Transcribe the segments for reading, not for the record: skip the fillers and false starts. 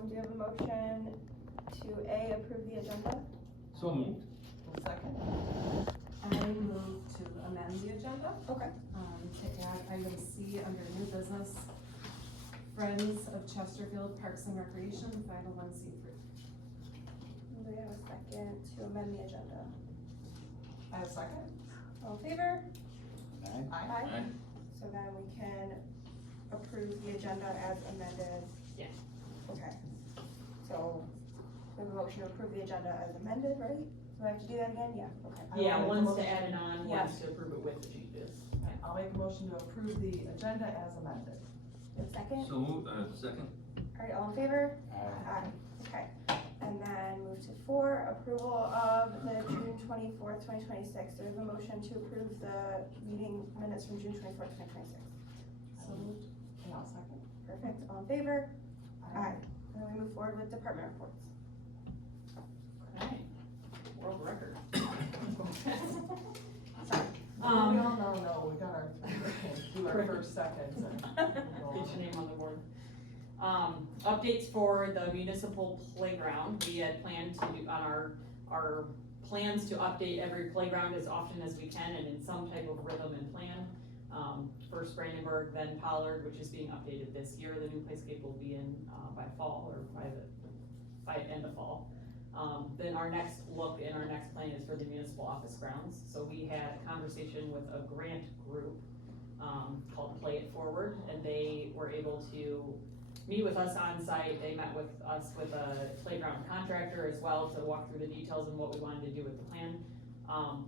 Do you have a motion to A, approve the agenda? So moved. Second. I move to amend the agenda, Okay. to add item C under new business, Friends of Chesterfield Parks and Recreation, 501c3. Do we have a second to amend the agenda? I have a second. All in favor? Aye. Aye. So then we can approve the agenda as amended. Yeah. Okay. So, we have a motion to approve the agenda as amended, right? Do I have to do that again? Yeah, okay. I will Yeah, make a one's to motion- add it on, Yeah. one's to approve it with the changes. I'll make a motion to approve the agenda as amended. Do you have a second? So moved, second. Alright, all in favor? Aye. Okay. And then move to 4, approval of the June 24th, 2026. There is a motion to approve the meeting minutes from June 24th, 2026. So moved. And I'll second. Perfect, all in favor? Aye. And then we move forward with department reports. Okay. World record. Sorry. We all know, we got our, do our first seconds and. Get your name on the board. Updates for the municipal playground. We had planned to do on our plans to update every playground as often as we can and in some type of rhythm and plan. First Brandenburg, then Pollard, which is being updated this year. The new playscape will be in, by fall or by end of fall. Then our next look and our next plan is for the municipal office grounds. So we had a conversation with a grant group, called Play It Forward, and they were able to meet with us on site. They met with us with a playground contractor as well to walk through the details and what we wanted to do with the plan.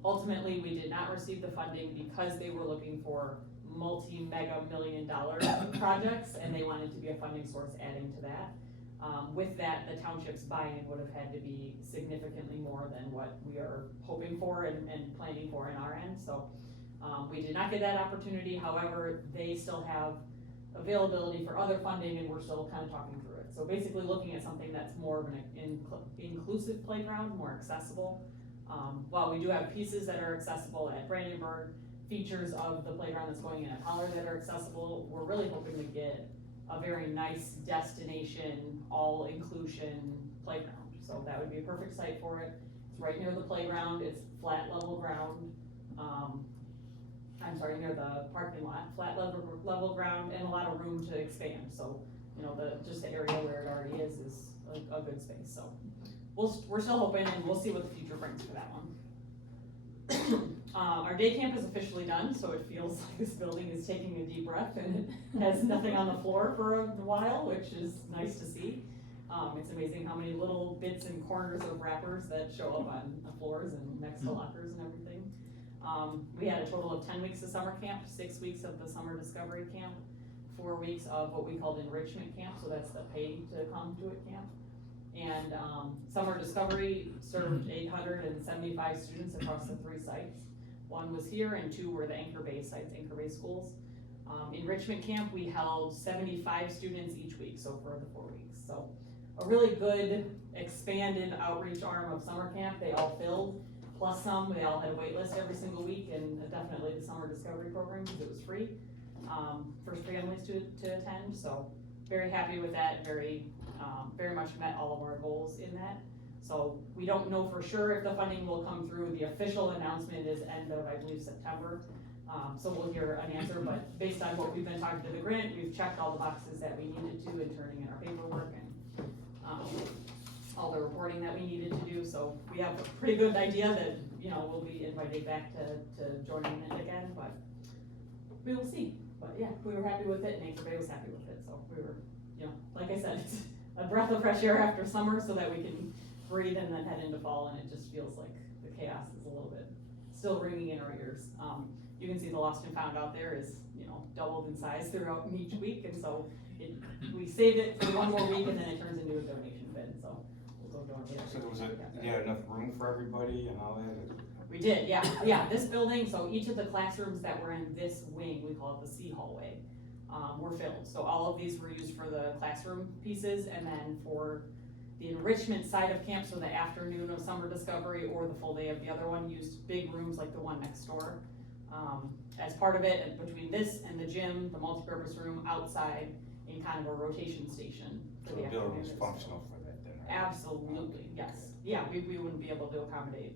Ultimately, we did not receive the funding because they were looking for multi-mega million-dollar projects, and they wanted to be a funding source adding to that. With that, the township's buy-in would have had to be significantly more than what we are hoping for and planning for in our end, so we did not get that opportunity. However, they still have availability for other funding, and we're still kind of talking through it. So basically looking at something that's more of an inclusive playground, more accessible. While we do have pieces that are accessible at Brandenburg, features of the playground that's going in at Pollard that are accessible, we're really hoping to get a very nice destination, all inclusion playground. So that would be a perfect site for it. It's right near the playground, it's flat level ground. Near the parking lot, flat level ground, and a lot of room to expand. So, just the area where it already is a good space. So we're still hoping, and we'll see what the future brings for that one. Our day camp is officially done, so it feels like this building is taking a deep breath and it has nothing on the floor for a while, which is nice to see. It's amazing how many little bits and corners of wrappers that show up on the floors and next to lockers and everything. We had a total of 10 weeks of summer camp, 6 weeks of the summer discovery camp, 4 weeks of what we called enrichment camp, so that's the pay to come to it camp. And summer discovery served 875 students across the 3 sites. 1 was here and 2 were the Anchor Bay sites, Anchor Bay schools. Enrichment camp, we held 75 students each week, so for the 4 weeks. So a really good expanded outreach arm of summer camp. They all filled, plus some. They all had a wait list every single week, and definitely the summer discovery program because it was free for families to attend. So very happy with that. Very much met all of our goals in that. So we don't know for sure if the funding will come through. The official announcement is end of, I believe, September. So we'll hear an answer, but based on what we've been talking to the grant, we've checked all the boxes that we needed to in turning in our paperwork and all the reporting that we needed to do. So we have a pretty good idea that, we'll be invited back to join in it again, but we will see. But yeah, we were happy with it, and Anchor Bay was happy with it. So we were, like I said, it's a breath of fresh air after summer so that we can breathe and then head into fall, and it just feels like the chaos is a little bit still ringing in our ears. You can see the lost and found out there is, doubled in size throughout each week, and so we saved it for 1 more week and then it turns into a donation bin, so we'll go donate it. So was it, you had enough room for everybody and all that? We did, yeah, this building, so each of the classrooms that were in this wing, we call it the C hallway, were filled. So all of these were used for the classroom pieces, and then for the enrichment side of camp, so the afternoon of summer discovery or the full day of the other one, used big rooms like the one next door. As part of it, between this and the gym, the multipurpose room outside in kind of a rotation station for So the the building is afternoon. functional for that then, right? Absolutely, yes. Yeah, we wouldn't be able to accommodate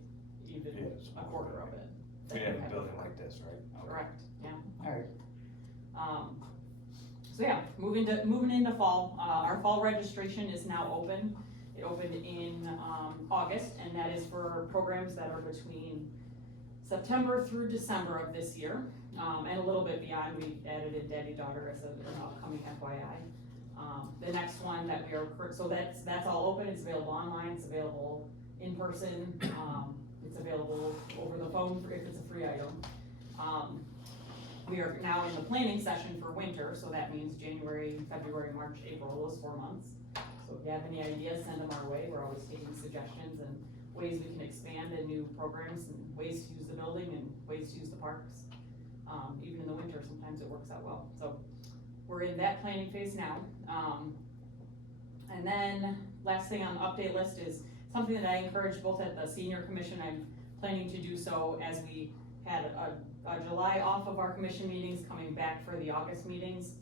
even Yeah, it's a quarter of it. We have a building like this, right? Okay. Correct, yeah. Alright. So yeah, moving into fall, our fall registration is now open. It opened in, August, and that is for programs that are between September through December of this year. And a little bit beyond, we added in daddy-daughter as an upcoming FYI. The next one that we are, so that's all open, it's available online, it's available in person, it's available over the phone if it's a free item. We are now in the planning session for winter, so that means January, February, March, April, those 4 months. So if you have any ideas, send them our way, we're always taking suggestions and ways we can expand and new programs and ways to use the building and ways to use the parks. Even in the winter, sometimes it works out well. So we're in that planning phase now. And then last thing on the update list is something that I encourage both at the senior commission, I'm planning to do so as we had a July off of our commission meetings, coming back for the August meetings.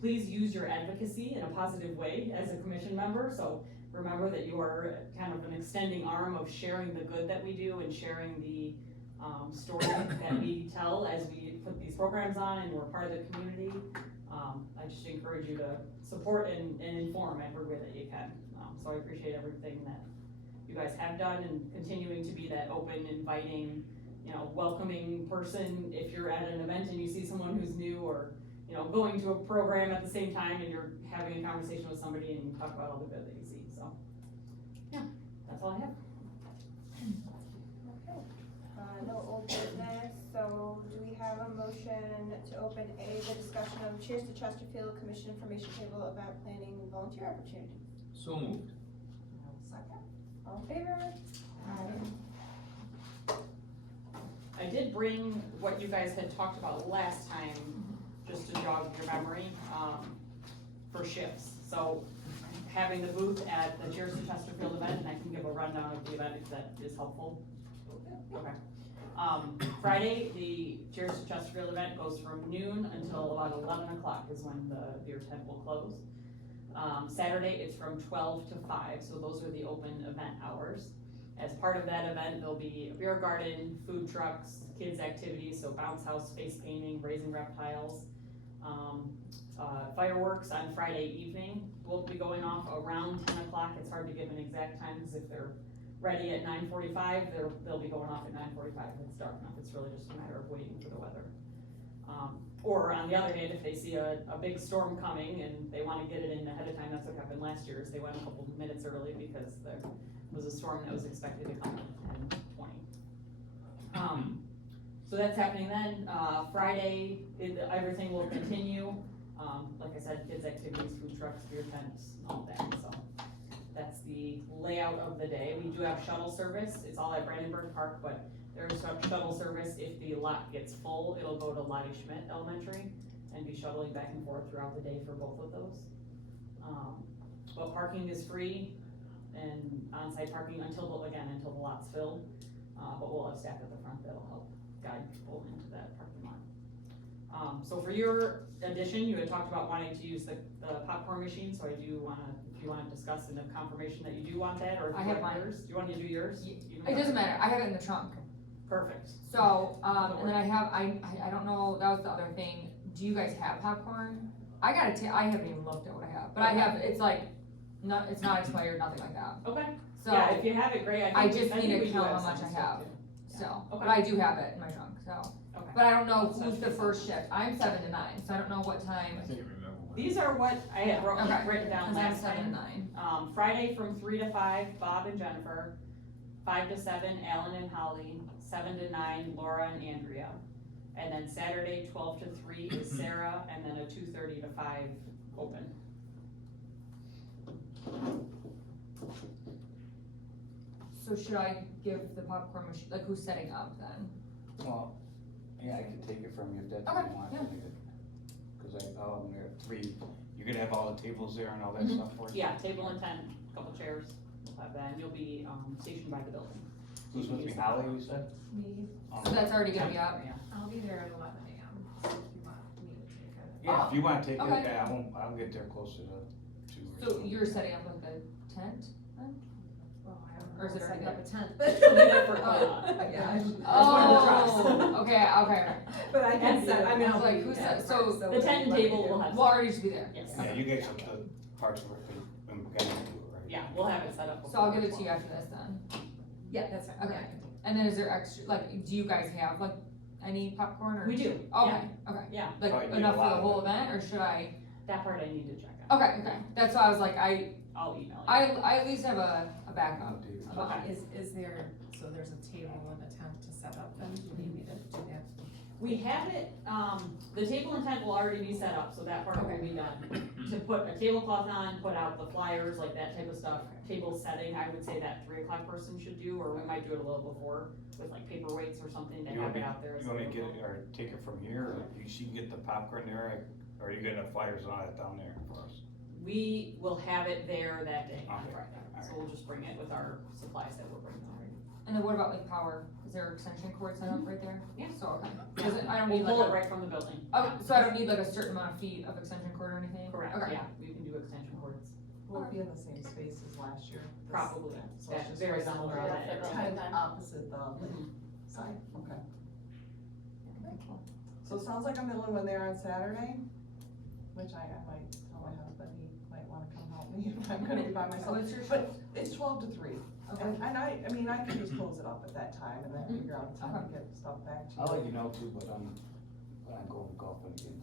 Please use your advocacy in a positive way as a commission member. So remember that you are kind of an extending arm of sharing the good that we do and sharing the story that we tell as we put these programs on and we're part of the community. I just encourage you to support and inform every way that you can. So I appreciate everything that you guys have done and continuing to be that open, inviting, welcoming person. If you're at an event and you see someone who's new or, going to a program at the same time and you're having a conversation with somebody and you talk about all the good that you see. So, yeah, that's all I have. Okay, no old business, so do we have a motion to open the discussion of Cheers to Chesterfield Commission Information Table about planning volunteer opportunities? So moved. Second. All in favor? I did bring what you guys had talked about last time, just to jog your memory, for shifts. So having the booth at the Cheers to Chesterfield event, and I can give a rundown of the event if that is helpful. Okay. Friday, the Cheers to Chesterfield event goes from noon until about 11 o'clock is when the beer tent will close. Saturday, it's from 12 to 5, so those are the open event hours. As part of that event, there'll be a beer garden, food trucks, kids activities, so bounce house, face painting, raising reptiles. Fireworks on Friday evening will be going off around 10 o'clock. It's hard to give an exact time because if they're ready at 9:45, they'll be going off at 9:45 if it's dark enough. It's really just a matter of waiting for the weather. Or on the other hand, if they see a big storm coming and they want to get it in ahead of time, that's what happened last year, is they went a couple minutes early because there was a storm that was expected to come at 10:20. So that's happening then. Friday, everything will continue. Like I said, kids activities, food trucks, beer tents, all that, so that's the layout of the day. We do have shuttle service. It's all at Brandenburg Park, but there's shuttle service. If the lot gets full, it'll go to Lottie Schmidt Elementary and be shuttling back and forth throughout the day for both of those. But parking is free and on-site parking until the lot's filled. But we'll have staff at the front that'll help guide people into that parking lot. So for your addition, you had talked about wanting to use the popcorn machine, so I do wanna, if you wanna discuss in the confirmation that you do want that, or if I you have want mine. yours, do you want to do yours? Even It though- doesn't matter, I have it in the trunk, Perfect. so, and then I don't know, that was the other thing, do you guys have popcorn? I haven't even looked at what I have, but I have, it's like, it's not expired, nothing like that, Okay, so, yeah, if you have it, great, I just think need to we do count have how much some I stuff have. too. so, Okay. but I do have it in my trunk, so. Okay. But I don't know who's the first shift, I'm 7 to 9, so I don't know what time, I can't remember. These are what I had Okay. written down cause I'm last 7 to time. 9. Friday from 3 to 5, Bob and Jennifer. 5 to 7, Alan and Holly. 7 to 9, Laura and Andrea. And then Saturday, 12 to 3 is Sarah, and then a 2:30 to 5 open. So should I give the popcorn machine, like who's setting up then? Well, yeah, I could take it from you if that's what Okay, you want. yeah. Cause there are 3, you're gonna have all the tables there and all that Mhm. stuff for us? Yeah, table and tent, couple chairs, we'll have that, and you'll be, stationed by the building. Who's supposed to be Holly, you said? Me, So that's already gonna be up? Yeah. I'll be there at 11 AM, so if you want me to take it. Yeah, if you wanna take it, okay. yeah, I'll get there closer to two. So you're setting up like a tent then? Well, I don't know, Or is it setting already up a tent, but. We'll be there for Yeah. Oh, okay. But I can set, I mean, I was I'll like, be who's at that? So work, The tent and whatever you table do. will have. We'll already just be there. Yes. Yeah, you guys have the parts of it, and we gotta do it, right? Yeah, we'll have it set up. So I'll before give it to you as after this then. Yeah, that's fine. Okay. And then is there extra, like, do you guys have like any popcorn or? We do, Okay, okay. Yeah, Like Probably need enough a for lot the of whole it. event or should I? that part I need to check on. Okay, that's why I was like, I I'll email you. at least have a backup. Okay. Is there, so there's a table and a tent to set up then, do you need me to do that? We have it, the table and tent will already be set up, so that part will be done. To put a tablecloth on, put out the flyers, like that type of stuff, table setting, I would say that 3 o'clock person should do, or we might do it a little before with like paperweights or something to You have want it me, out there. as you want me a to get little- it, or take it from here, or she can get the popcorn there, or are you gonna have flyers and all that down there for us? We will have it there that day on Okay, Friday, so alright. we'll just bring it with our supplies that we're bringing already. And then what about like power? Is there extension cord set up right there? Yeah. So, okay. Does it, I don't We'll need pull it like right from the building. a, so I don't need like a certain amount of feet of extension cord or anything? Correct, Okay. yeah, we can do extension cords, We'll be in the same space as last year. This- probably, So that's it's just very right down similar the to road. that. Yeah. Kind of opposite the Mhm. side, okay. So it sounds like I'm the only one there on Saturday, which I might tell my husband, he might wanna come help me if I'm gonna be by So myself. it's your But it's 12 to 3, Okay. and I mean, I can just close it up at that time and then figure out time to get stuff back to you. I'll let you know too, but I'm going golfing again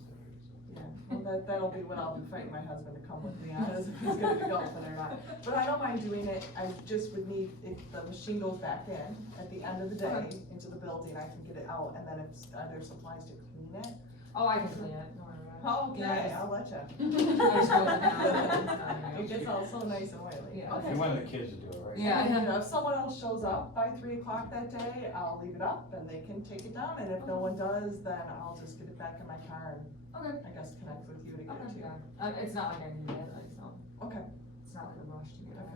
Saturday, Yeah, well, that'll be when I'll be fighting my husband to come with me on, is if he's gonna be golfing or not. But I don't mind doing it, I just would need, if the machine goes back in at the end of the day into the building, I can get it out, and then if, are there supplies to clean it? Oh, I can clean it, don't worry about it. Yeah, I Okay, just- I'll let you. I just close it down. It gets all so nice and oily. Yeah. so. If you want the kids to do it, right? Yeah. And if someone else shows up by 3 o'clock that day, I'll leave it up and they can take it down, and if no one does, then I'll just get it back in my car and Okay. I guess connect with you to get it to Okay, you. yeah. It's not like I need it, I just don't, Okay, it's not like a rush to get it.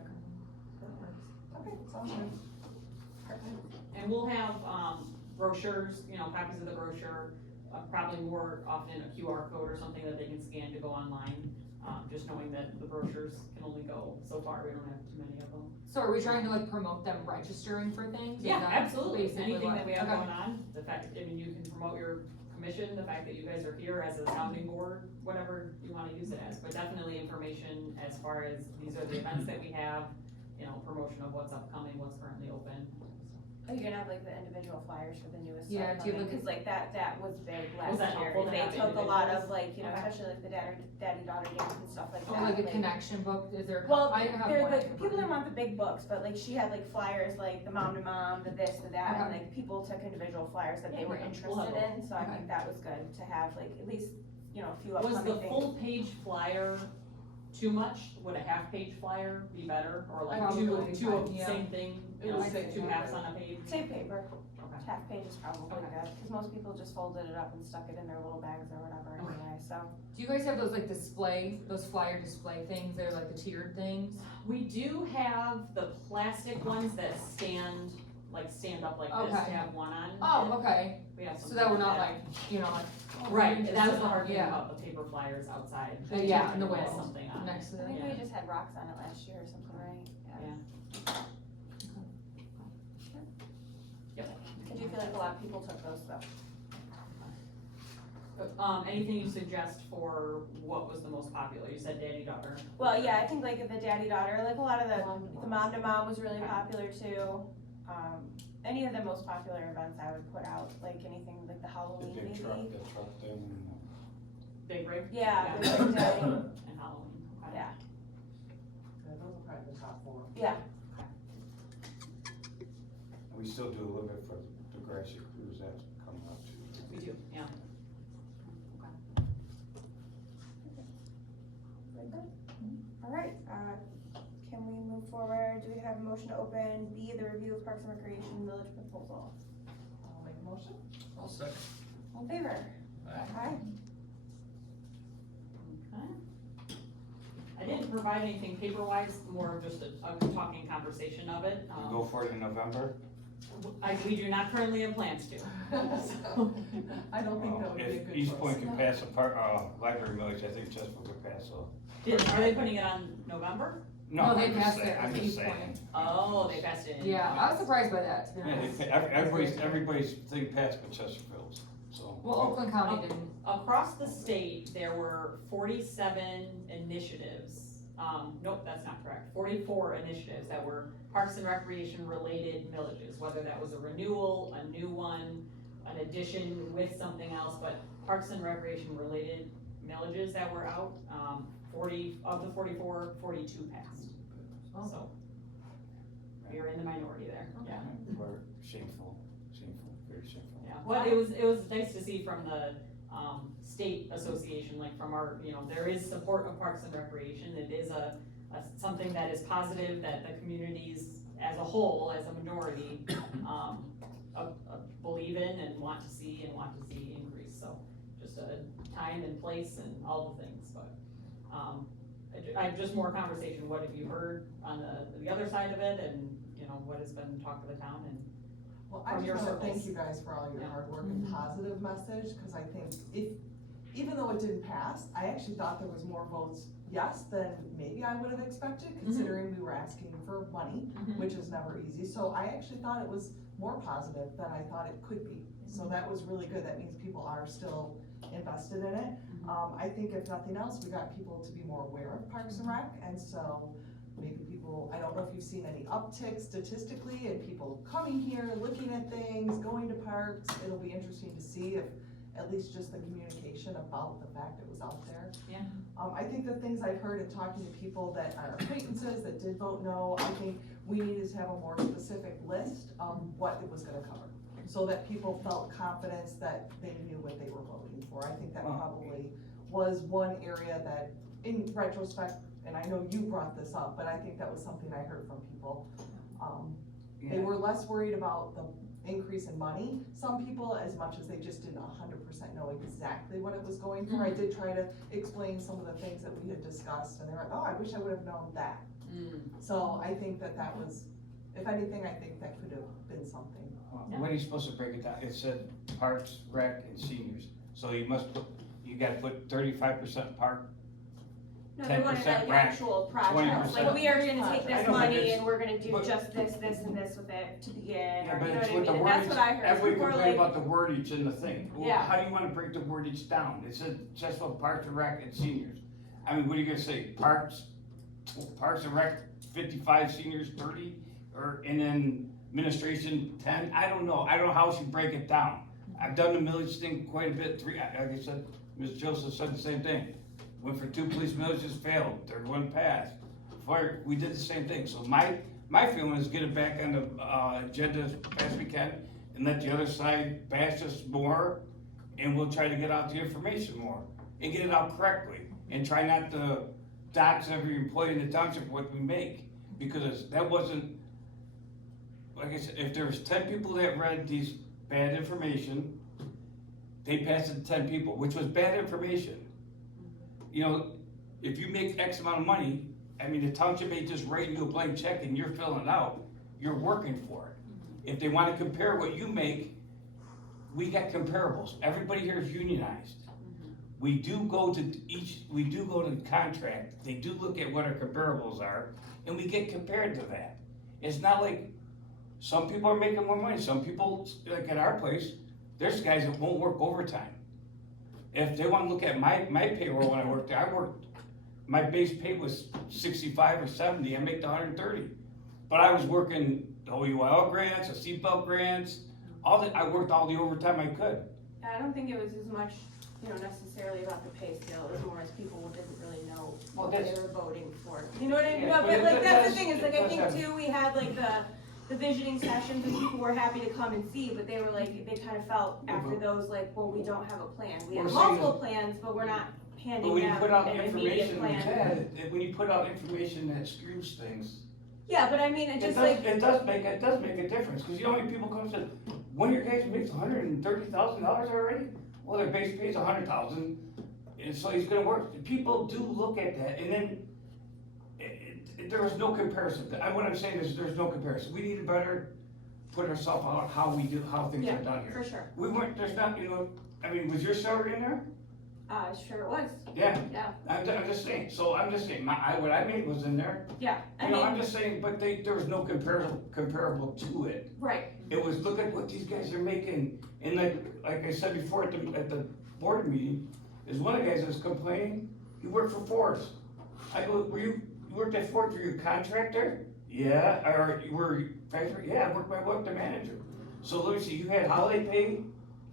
That works. okay, sounds good. And we'll have, brochures, copies of the brochure, probably more often a QR code or something that they can scan to go online. Just knowing that the brochures can only go so far, we don't have too many of them. So are we trying to like promote them registering for things? Is Yeah, that absolutely, basically anything what- that we have okay. going on, the fact, you can promote your commission, the fact that you guys are here as a sounding board, whatever you wanna use it as, but definitely information as far as these are the events that we have, promotion of what's upcoming, what's currently open. Are you gonna have like the individual flyers for the newest Yeah, stuff? do you have, like, Cause like that was big Was last that year, helpful to they have took a lot of individuals? like, Okay. especially like the daddy-daughter games and stuff like Oh, that. like a connection book, is there? Well, I have they're one the, I can people bring. that want the big books, but like she had like flyers, like the mom to mom, the this, the that, and Okay. like people took individual flyers that they were Yeah, we'll interested have in, so I Okay. think that was good to have like at least, a few Was upcoming the things. full page flyer too much? Would a half page flyer be better, or like Probably two of the fine, yeah. same thing, It was like same two paper. halves on a page? Same paper, Okay. half page is probably Okay. good, cause most people just folded it up and stuck it in their little bags or whatever Okay. anyway, so. Do you guys have those like those flyer display things, they're like the tiered things? We do have the plastic ones that stand up like this, to Okay. have one on. Oh, okay, We have so something that we're not that. like. Right, that was the hard thing Yeah. about the paper flyers outside. Yeah, in the There was wind, Something on it. next to I the, think Yeah. we just had rocks on it last year or something, right? Yeah. I do feel like a lot of people took those though. Anything you suggest for what was the most popular? You said daddy daughter. Well, yeah, I think like the daddy-daughter, like a lot of the mom to mom was really popular too. Any of the most popular events I would put out, like anything like the The Halloween big maybe. truck thing, Big rig? Yeah, Yeah. the big day, And Halloween, okay. yeah, Yeah, those are probably the top 4. yeah. we still do a little bit for the Grassy Cruise, that's coming up too. We do, yeah. Very good. All right, can we move forward? Do we have a motion to open B, the review of Parks and Recreation Village proposal? I'll make a motion. I'll second. All in favor? Aye. Aye. Okay. I didn't provide anything paper-wise, more of just a talking conversation of it. You go for it in November? We do not currently have plans to. So, I don't think that would be a If good East Point choice. can pass a library millage, I think Chesterfield could pass a. Are they putting it on November? No, they I'm just passed saying- it I'm at just East saying. Point. Oh, they passed it in. Yeah, I was surprised by that, to be Yeah, honest. everybody's thing passed but Chesterfield's, so. Well, Oakland County didn't. Across the state, there were 47 initiatives, nope, that's not correct, 44 initiatives that were Parks and Recreation related villages, whether that was a renewal, a new one, an addition with something else, but Parks and Recreation related villages that were out, 40, of the 44, 42 passed. So, you're in the minority there, yeah. Or shameful, very shameful. Yeah, well, it was nice to see from the, state association, like from our, there is support of Parks and Recreation, it is something that is positive, that the communities as a whole, as a minority, believe in and want to see increase, so just a time and place and all the things, but, I just more conversation, what have you heard on the other side of it, and, what has been talked to the town, and Well, I From your just wanna thank circles. you guys for all your Yeah. hard work and positive message, cause I think even though it didn't pass, I actually thought there was more votes yes than maybe I would have expected, considering we were asking for money, Mhm. which is never easy, so I actually thought it was more positive than I thought it could be. So that was really good, that means people are still invested in it. I think if nothing else, we got people to be more aware of Parks and Rec, and so maybe people, I don't know if you've seen any uptick statistically in people coming here, looking at things, going to parks. It'll be interesting to see if at least just the communication about the fact it was out there. Yeah. I think the things I've heard in talking to people that are acquaintances that did vote no, I think we needed to have a more specific list of what it was gonna cover, so that people felt confidence that they knew what they were voting for. I think that probably was one area that, in retrospect, and I know you brought this up, but I think that was something I heard from people. They were less worried about the increase in money, some people, as much as they just didn't 100% know exactly what it was going for. I did try to explain some of the things that we had discussed, and they were like, oh, I wish I would have known that. So I think that was, if anything, I think that could have been something. Yeah. When are you supposed to break it down? It said parks, rec, and seniors, so you gotta put 35% park. No, they wanted 10% like rack, actual projects, 20%. like we are gonna take I this know, but money it's- and we're gonna do but- just this, this, and this with it to begin, Yeah, or but you know it's what I with the mean, and that's wordage, what I heard. everybody People were complain like, about the wordage in the thing. Well, Yeah. how do you wanna break the wordage down? It said Chesterfield Parks and Rec and seniors. I mean, what are you gonna say, Parks and Rec, 55, seniors 30, and then administration 10? I don't know how else you break it down. I've done the millage thing quite a bit, like I said, Ms. Joseph said the same thing. Went for 2 police millages, failed, third one passed. Fire, we did the same thing, so my feeling is get it back on the, agenda as fast as we can, and let the other side bash us more, and we'll try to get out the information more, and get it out correctly, and try not to dox every employee in the township what we make, because that wasn't, like I said, if there's 10 people that read these bad information, they passed it to 10 people, which was bad information. You know, if you make X amount of money, I mean, the township ain't just writing you a blank check and you're filling it out, you're working for it. If they wanna compare what you make, we got comparables, everybody here is unionized. We do go to the contract, they do look at what our comparables are, and we get compared to that. It's not like, some people are making more money, some people, like at our place, there's guys that won't work overtime. If they wanna look at my payroll when I worked there, my base pay was 65 or 70, I make the 130. But I was working the OUIL grants, the seatbelt grants, I worked all the overtime I could. I don't think it was as much, necessarily about the pay scale, it was more as people didn't really know Well, what they that's- were voting for. You know what I mean? Yeah, No, but but it like, that's the does- thing, is like, it I does think have- too, we had like the visioning sessions and people were happy to come and see, but they were like, they kind of felt after those, like, well, we don't have a plan. We have We're saying multiple plans, but we're not But handing when you them put out an immediate information like plan. that, when you put out information that screws things, Yeah, but I mean, it just like, it does make a difference, cause you know how many people come and say, one of your guys makes $130,000 already? Well, their base pays $100,000, and so he's gonna work. People do look at that, and then, there was no comparison. What I'm saying is, there's no comparison. We need a better put ourselves out how we do, how things are done For here. sure. We weren't, there's not, I mean, was your salary in there? Sure it was. Yeah, Yeah. I'm just saying, so I'm just saying, what I made was in there. Yeah. I I'm mean, just saying, but there was no comparable to it. right. It was, look at what these guys are making, and like I said before at the board meeting, is one of the guys that was complaining, he worked for Ford. I go, you worked at Ford, were you a contractor? Yeah, or you were factory, yeah, I worked the manager. So let me see, you had holiday pay,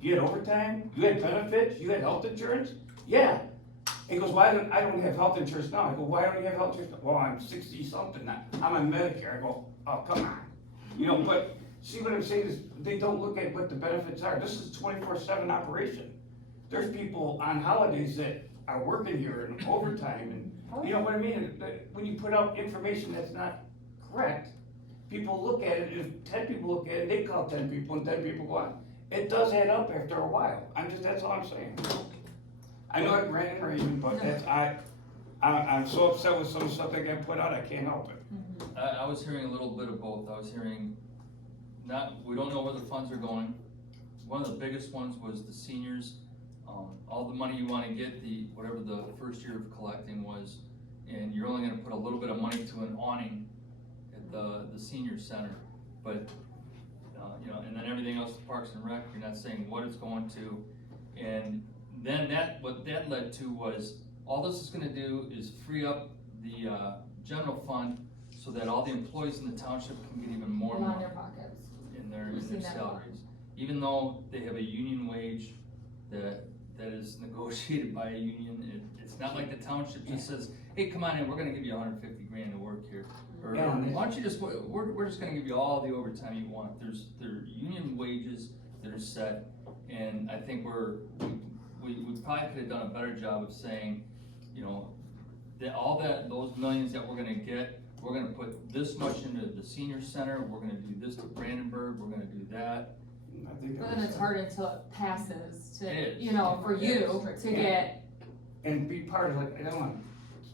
you had overtime, you had benefits, you had health insurance? Yeah. He goes, I don't have health insurance now. I go, why don't you have health insurance? Well, I'm 60 something now, I'm on Medicare. I go, oh, come on. But see what I'm saying is, they don't look at what the benefits are. This is 24/7 operation. There's people on holidays that are working here and overtime and, you know what I mean? And when you put out information that's not correct, people look at it, if 10 people look at it, they call 10 people and 10 people go on. It does add up after a while. That's all I'm saying. I know it ran and raving, but I'm so upset with some stuff that got put out, I can't help it. I was hearing a little bit of both. I was hearing, we don't know where the funds are going. One of the biggest ones was the seniors. All the money you wanna get, whatever the first year of collecting was, and you're only gonna put a little bit of money to an awning at the senior center. But, and then everything else, Parks and Rec, you're not saying what it's going to. And then what that led to was, all this is gonna do is free up the, general fund so that all the employees in the township can get even more On money their pockets. in their We've seen that a lot. salaries. Even though they have a union wage that is negotiated by a union, it's not like the township just says, hey, come on in, we're gonna give you 150 grand to work here. Or Yeah. why don't you just, we're just gonna give you all the overtime you want. There are union wages that are set, and I think we probably could have done a better job of saying, those millions that we're gonna get, we're gonna put this much into the senior center, we're gonna do this to Brandenburg, we're gonna do that. I think But that then was it's it. hard until it passes It to, is. for you to Yeah. get, And be part of, I don't wanna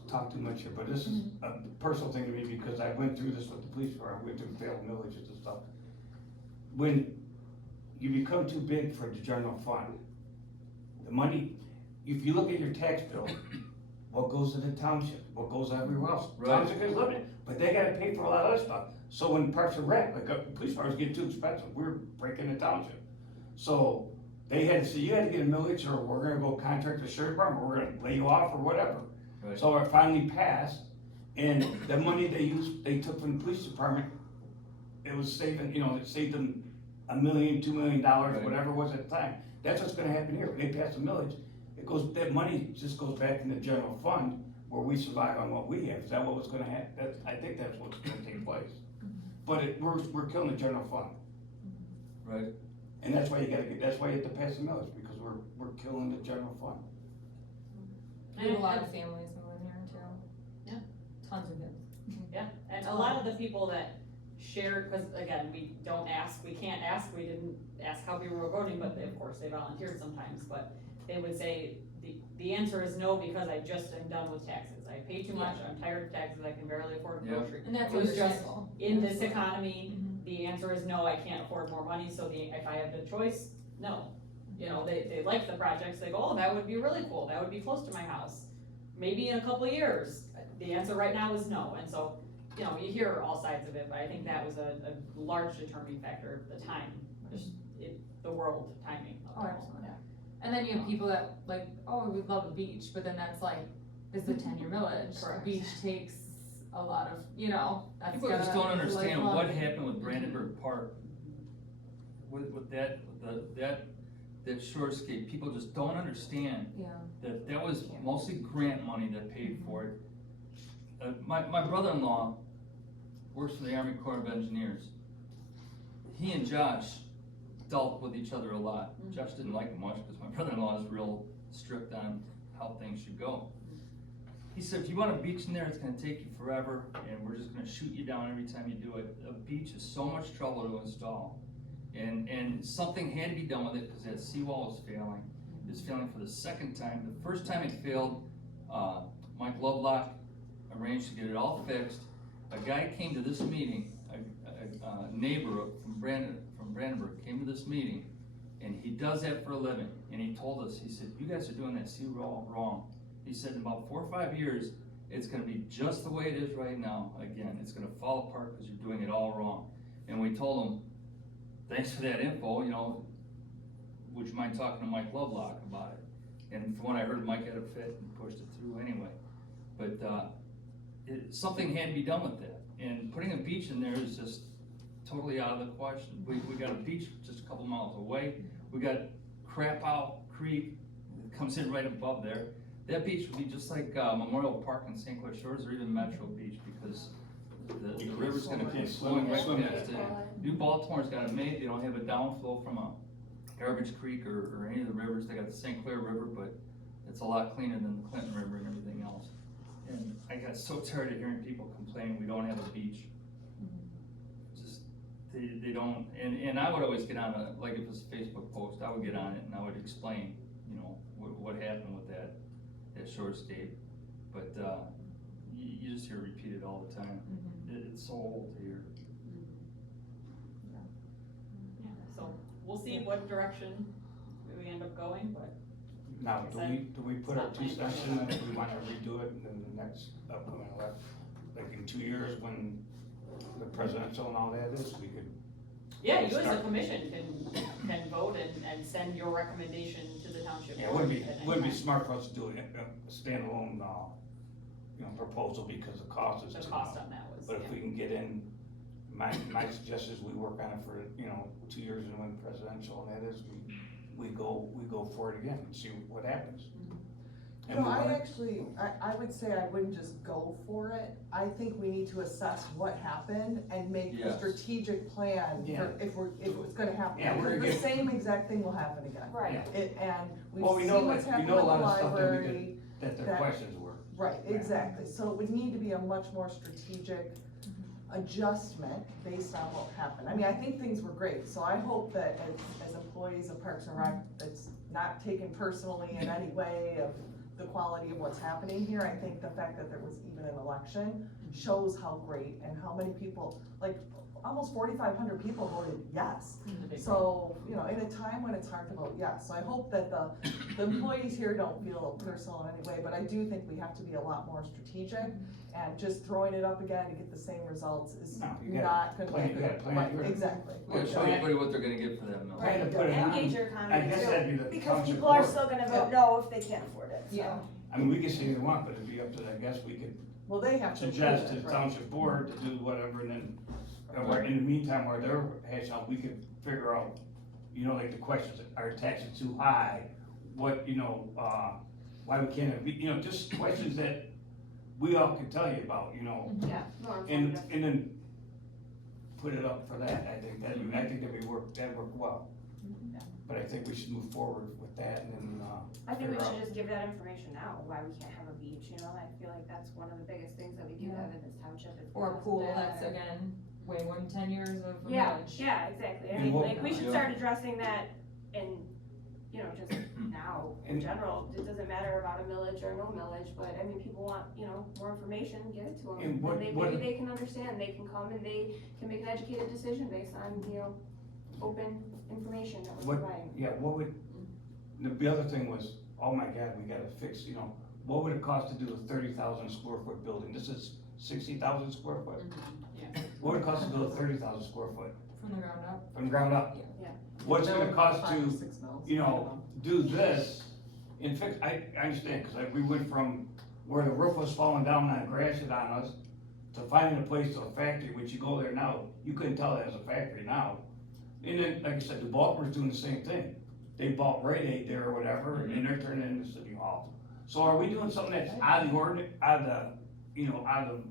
talk too much here, but this is a personal thing to me because I went through this with the police department, I went through failed villages and stuff. When you become too big for the general fund, the money, if you look at your tax bill, what goes to the township, what goes everywhere else? Right. Township is limited, but they gotta pay for a lot of other stuff. So when Parks and Rec, police departments get too expensive, we're breaking the township. So they had to say, you had to get a millage or we're gonna go contract the sheriff department, or we're gonna lay you off or whatever. Right. So it finally passed, and the money they took from the police department, it was saving, it saved them $1 million, $2 million, Right. whatever it was at the time. That's what's gonna happen here, when they pass the millage, that money just goes back in the general fund where we survive on what we have. Is that what was gonna happen? I think that's what's gonna take place. But we're killing the general fund. Right. And that's why that's why you have to pass the millage, because we're killing the general fund. we have a lot of families moving here too. Yeah. Tons of kids. Yeah, and a lot of the people that shared, because again, we can't ask, we didn't ask how people were voting, but of course, they volunteered sometimes, but they would say, the answer is no, because I just am done with taxes. I pay too much, I'm tired of taxes, I can barely afford Yeah. groceries. And that's It was just, understandable. in this economy, Mhm. the answer is no, I can't afford more money, so if I have the choice, no. They like the projects, they go, oh, that would be really cool, that would be close to my house. Maybe in a couple of years, the answer right now is no, and so, you hear all sides of it, but I think that was a large determining factor, the time, just the world timing of Oh, it all. absolutely. And then you have people that like, oh, we love the beach, but then that's like, it's a 10-year village. The Correct. beach takes a lot of, that's People just gotta- don't understand lifelong. what happened with Brandenburg Park. With that shorescape, people just don't understand Yeah. that was mostly grant money that paid for it. My brother-in-law works for the Army Corps of Engineers. He and Josh dealt with each other a lot. Josh didn't like him much because my brother-in-law is real strict on how things should go. He said, if you want a beach in there, it's gonna take you forever, and we're just gonna shoot you down every time you do it. A beach is so much trouble to install. And something had to be done with it because that seawall was failing. It's failing for the second time. The first time it failed, Mike Lovelock arranged to get it all fixed. A guy came to this meeting, a neighbor from Brandenburg came to this meeting, and he does that for a living, and he told us, he said, you guys are doing that all wrong. He said, in about 4 or 5 years, it's gonna be just the way it is right now, again, it's gonna fall apart because you're doing it all wrong. And we told him, thanks for that info, you know, would you mind talking to Mike Lovelock about it? And from what I heard, Mike had a fit and pushed it through anyway. But, something had to be done with that, and putting a beach in there is just totally out of the question. We got a beach just a couple miles away, we got Crapow Creek, that comes in right above there. That beach would be just like, Memorial Park in St. Clair Shores, or even Metro Beach, because the river's gonna be flowing right past it. New Baltimore's got it made, they don't have a downflow from a Garbage Creek or any of the rivers, they got the St. Clair River, but it's a lot cleaner than the Clinton River and everything else. And I got so tired of hearing people complaining we don't have a beach. Just, they don't, and I would always get on a, like if it was a Facebook post, I would get on it and I would explain, you know, what happened with that shorescape. But, you just hear it repeated all the time. It's so old here. Yeah, so we'll see what direction we end up going, but Now, do we put our 2 cents in, and if we wanna redo it in the next upcoming election, like in 2 years when the presidential and all that is, we could. yeah, you as a commission can vote and send your recommendation to the township. Yeah, it board wouldn't at any be time. smart for us to do a standalone, you know, proposal because the cost is The too cost much. on that was, But if yeah. we can get in, my suggestion is we work on it for, you know, 2 years and when presidential, and that is, we go for it again and see what happens. And No, we wanna- I would say I wouldn't just go for it. I think we need to assess what happened and make a Yes. strategic plan Yeah. for if it's gonna happen. Yeah, we're The gonna get- same exact thing will happen again. Right. And Well, we've we know seen what's that- we happened know with a the lot of stuff that we library. that the that- questions were. Right, Yeah. exactly. So it would need to be a much more strategic adjustment based on what happened. I mean, I think things were great, so I hope that as employees of Parks and Rec, that's not taken personally in any way of the quality of what's happening here. I think the fact that there was even an election shows how great and how many people, like, almost 4,500 people voted yes. So, you know, in a time when it's hard to vote yes, so I hope that the employees here don't feel personal in any way, but I do think we have to be a lot more strategic, and just throwing it up again to get the same results is No, you gotta not gonna plan- be you good. gotta plan Right, your- exactly. We gotta show everybody what they're gonna get for that mill. Plan to put it on. Engage your I economy guess too, that'd be the because township people are board. still gonna vote no if they can't afford it, so. Yeah. I mean, we can say we want, but it'd be up to, I guess we could Well, they have to. suggest to approve the it, right. township board to do whatever, and then, in the meantime, while they're hashing out, we could figure out, you know, like the questions, are taxes too high? What, you know, why we can't, you know, just questions that we all can tell you about, you know, Yeah, more and informative. then put it up for that, I think that'd work well. Yeah. But I think we should move forward with that and then, I think we figure should out- just give that information now, why we can't have a beach, you know, I feel like that's one of the biggest things that we do Yeah. have in this township. is Or a because pool of that's that. again, way more than 10 years of a Yeah, millage. yeah, exactly, I And mean, what- like, we should Yeah. start addressing that in, you know, just now, in And- general, it doesn't matter about a millage or no millage, but, I mean, people want, you know, more information, give it to them. And what- Maybe they can understand, they can come and they can make an educated decision based on, you know, open information that we're What- providing. Yeah, what would, the other thing was, oh my God, we gotta fix, you know, what would it cost to do a 30,000 square foot building? This is 60,000 square foot. Yeah. What would it cost to build a 30,000 square foot From the ground up. from the ground up? Yeah. What's it gonna cost 5 or to, 6 mils, you I don't know, do this and fix, I understand, cause we went from where the roof was falling down and crashing on us to finding a place to a factory, which you go there now, you couldn't tell that as a factory now. And then, like I said, the Baltimore's doing the same thing. They bought Rite Aid there or whatever, and they're turning it into City Hall. So are we doing something that's out of the ordinance, out of the, you know, out of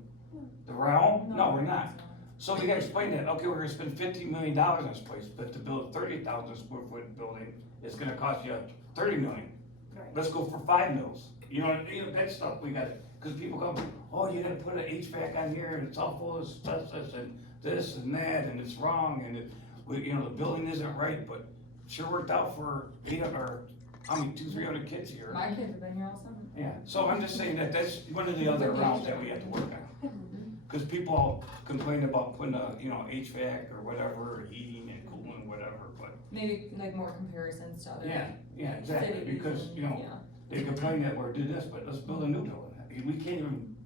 the realm? No, we're not. So we gotta explain that, okay, we're gonna spend $15 million on this place, but to build a 30,000 square foot building, it's gonna cost you 30 million. Right. Let's go for 5 mils, you know, that stuff we gotta, cause people come, oh, you gotta put an HVAC on here, and it's all full of asbestos, and this and that, and it's wrong, and you know, the building isn't right, but sure worked out for 200-300 kids here. My kids have been here all summer. Yeah, so I'm just saying that's one of the other rounds that we have to work on. cause people complain about putting a, you know, HVAC or whatever, or heating and cooling, whatever, but, Maybe like more comparisons to other yeah, exactly, cities because, and- you know, yeah. they complain that we're do this, but let's build a new building. We can't even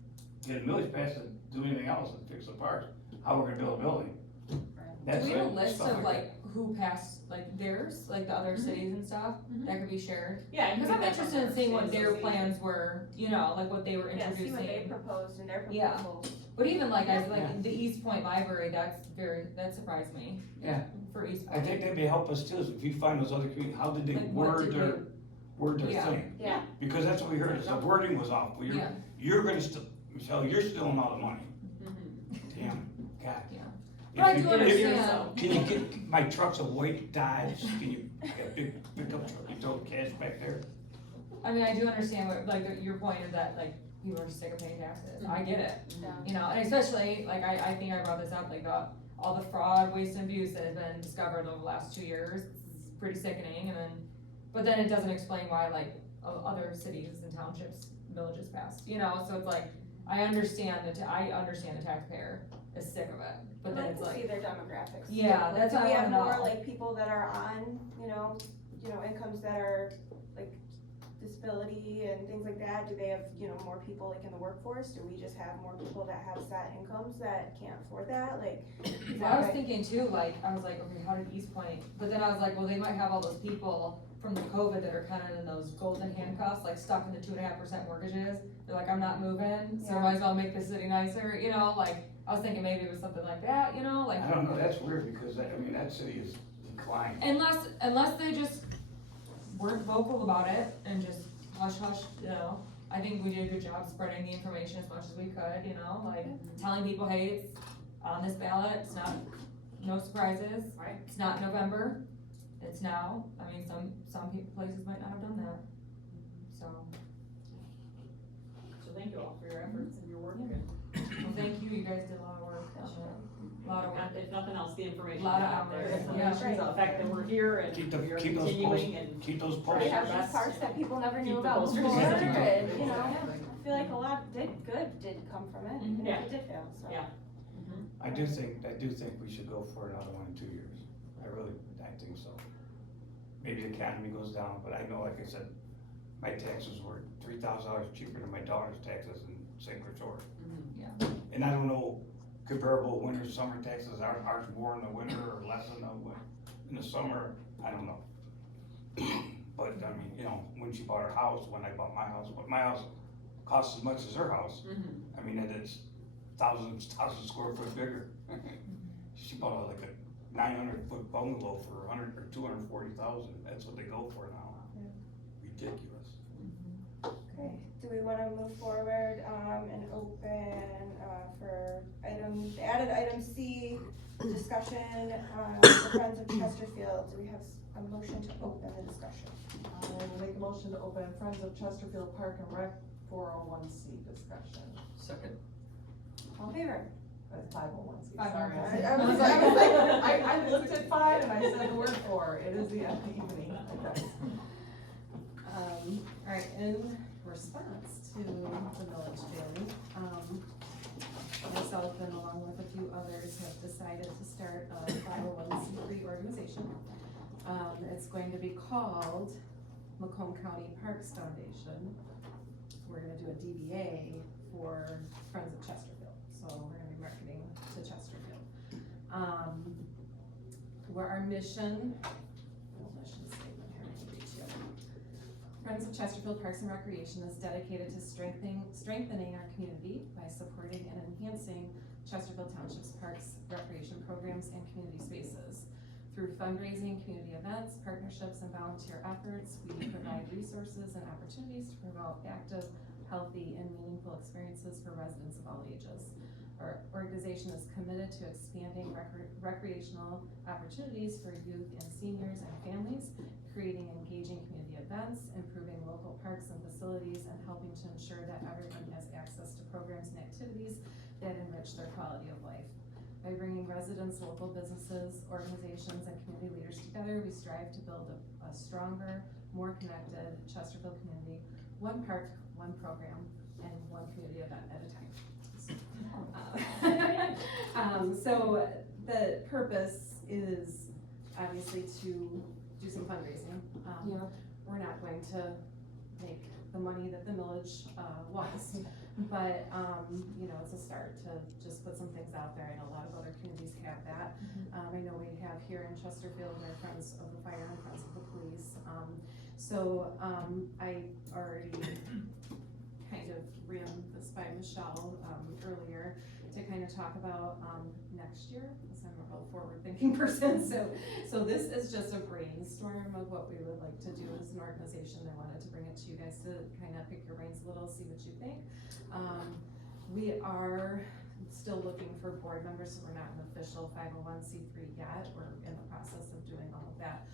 get a millage passed to do anything else and fix the parks, how we're gonna build a building? Do That's we have a it, list stuff of that. like who passed, like theirs, like the other cities and stuff, Mhm. that could be shared? Yeah. you Cause can I'm get that interested in from seeing what state their association. plans were, you know, like what they were Yeah, see what they introducing. proposed in their Yeah. proposal. But even like, Yeah. like the East Point Library, that surprised me. Yeah. For East I Point. think that'd be help us too, is if you find those other communities, how did they Like, what word did their Yeah. thing? Yeah. Because that's what we heard, is the wording was off, Yeah. you're gonna Michelle, you're stealing all the money, Mhm. damn, God. Yeah. If But I you- do if- understand. Can you get, my truck's a white Dodge, can you, a big pickup truck, you throw cash back there? I mean, I do understand what, like, your point is that, like, people are sick of paying taxes, I get it. Yeah. You know, and especially, like, I think I brought this up, like, all the fraud, waste and abuse that has been discovered over the last 2 years, it's pretty sickening, and then, but then it doesn't explain why, like, other cities and townships, villages passed, you know, so it's like, I understand the taxpayer is sick of it, but then it's I'd like like, to see their demographics. Yeah, Like, that's do what we I have wanna more know. like people that are on, you know, incomes that are like disability and things like that? Do they have, you know, more people like in the workforce? Do we just have more people that have set incomes that can't afford that? Like, is that I was right? thinking too, like, I was like, okay, how did East Point, but then I was like, well, they might have all those people from the COVID that are kinda in those golden handcuffs, like stuck in the 2.5% mortgages, they're like, I'm not moving, so Yeah. might as well make the city nicer, you know, like, I was thinking maybe it was something like that, you know, like, I don't know, that's weird, because that city is declining. unless they just weren't vocal about it and just hush hush, you know, I think we did a good job spreading the information as much as we could, you know, like, telling people, hey, it's on this ballot, it's not, no surprises. Right. It's not November, it's now, I mean, some places might not have done that, so, So thank you all for your efforts and your work, Yeah. and well, thank you, you guys did a lot of work, on it. A lot of work. if nothing else, the information Lot of out there, hours, the yeah. information, the fact that we're here and Keep we are those continuing and. Keep those We posters. have Best, these parks you that know, people never keep knew the about posters. before, Yeah. and, you know, I feel like a lot did come from it, even Yeah. if it did fail, so. Yeah. I do think we should go for another one in 2 years. I think so. Maybe the economy goes down, but I know, like I said, my taxes were $3,000 cheaper than my daughter's taxes in St. Clair Shores. And I don't know comparable winter, summer taxes, are ours more in the winter or less in the summer, I don't know. But, I mean, you know, when she bought her house, when I bought my house, but my house costs as much as her house. Mhm. I mean, it is thousand square foot bigger. She bought like a 900-foot bungalow for 100 or 240,000, that's what they go for now. Ridiculous. Okay, do we wanna move forward, and open, for added item C, discussion, the Friends of Chesterfield, do we have a motion to open the discussion? I will make a motion to open Friends of Chesterfield Park and Rec 401C discussion. Second. All in favor? That's 501C, 501C. sorry. I was like, I looked at 5 and I said the word 4, it is the end of the evening, okay. Alright, in response to the millage daily, myself and along with a few others have decided to start a 501c3 organization. It's going to be called Macomb County Parks Foundation. We're gonna do a DBA for Friends of Chesterfield, so we're gonna be marketing to Chesterfield. Where our mission statement here, I can read to you. Friends of Chesterfield Parks and Recreation is dedicated to strengthening our community by supporting and enhancing Chesterfield Township's parks, recreation programs, and community spaces. Through fundraising, community events, partnerships, and volunteer efforts, we provide resources and opportunities to promote active, healthy, and meaningful experiences for residents of all ages. Our organization is committed to expanding recreational opportunities for youth and seniors and families, creating engaging community events, improving local parks and facilities, and helping to ensure that everyone has access to programs and activities that enrich their quality of life. By bringing residents, local businesses, organizations, and community leaders together, we strive to build a stronger, more connected Chesterfield community, one park, one program, and one community event at a time. So the purpose is obviously to do some fundraising. Yeah. We're not going to make the money that the millage, wants, but, you know, it's a start to just put some things out there. I know a lot of other communities have that. I know we have here in Chesterfield, our Friends of the Fire and Friends of the Police. I already kind of ran this by Michelle, earlier to kind of talk about, next year, because I'm a real forward-thinking person, so this is just a brainstorm of what we would like to do as an organization. I wanted to bring it to you guys to kind of pick your brains a little, see what you think. We are still looking for board members, so we're not an official 501c3 yet. We're in the process of doing all of that.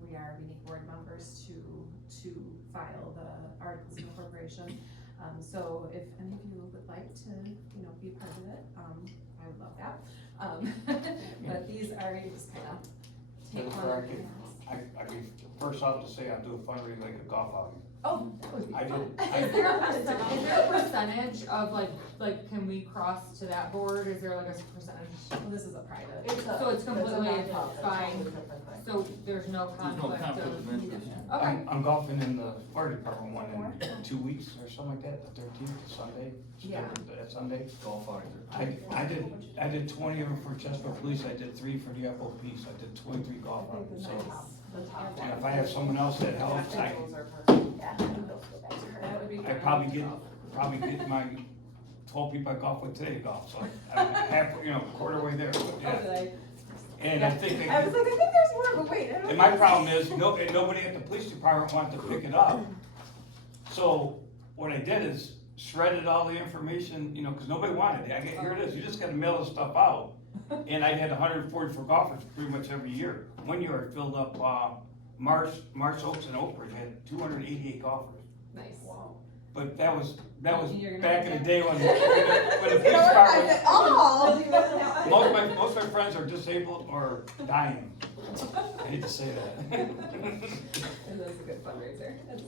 We need board members to file the articles of incorporation. So if any of you would like to, you know, be part of it, I would love that. But these are, you just kind of take That's one. where I mean, first off to say I'll do a fundraiser like a golf outing. Oh, that would be I fun. did. Is there a percentage of like, can we cross to that board? Is there like a percentage? Well, this is a private. So it's completely nonprofit, fine. totally different thing. So there's no There's no conflict conflict of of, interest. okay, I'm golfing in the fire department one in 2 weeks or something like that, the 13th, Sunday. Yeah. That Sunday. Golf outing. I did 20 of them for Chesterfield Police, I did 3 for the FOP, so I did 23 golf I think outings, the so. top, the top And one. if I have someone else that helps, I Those are perfect. Yeah, I think those go back to her. That would be. I probably get my 12 people I golf with today to golf, so I'm half, quarter way there, but yeah. Okay. And I think, I was like, I think there's more, but wait, I don't. and my problem is, nobody at the police department wanted to pick it up. So what I did is shredded all the information, cause nobody wanted it. Here it is, you just gotta mail this stuff out. And I had 144 golfers pretty much every year. One year I filled up, Marsh Oaks and Oakbridge had 288 golfers. Nice. But that was You're gonna back in have the to- day when the police department, Oh. most of my friends are disabled or dying. I hate to say that. And that's a good fundraiser, and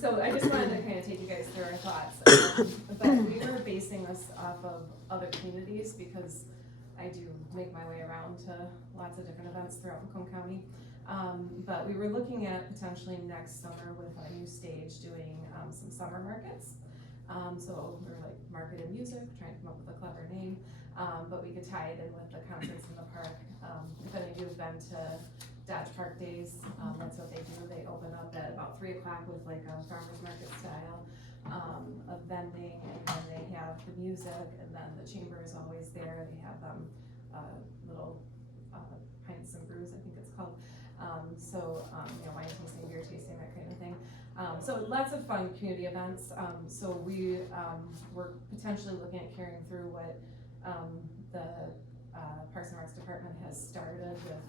so I just wanted to kind of take you guys through our thoughts. But we were basing this off of other communities because I do make my way around to lots of different events throughout Macomb County. But we were looking at potentially next summer with a new stage doing some summer markets. So we were like market and music, trying to come up with a clever name, but we could tie it in with the concerts in the park. If any of you have been to Dodge Park Days, that's what they do. They open up at about 3 o'clock with like a farmer's market style of vending, and then they have the music, and then the chamber is always there. They have little pints and brews, I think it's called. Wine tasting, beer tasting, that kind of thing. So lots of fun community events. So we were potentially looking at carrying through what the Parks and Recs Department has started with.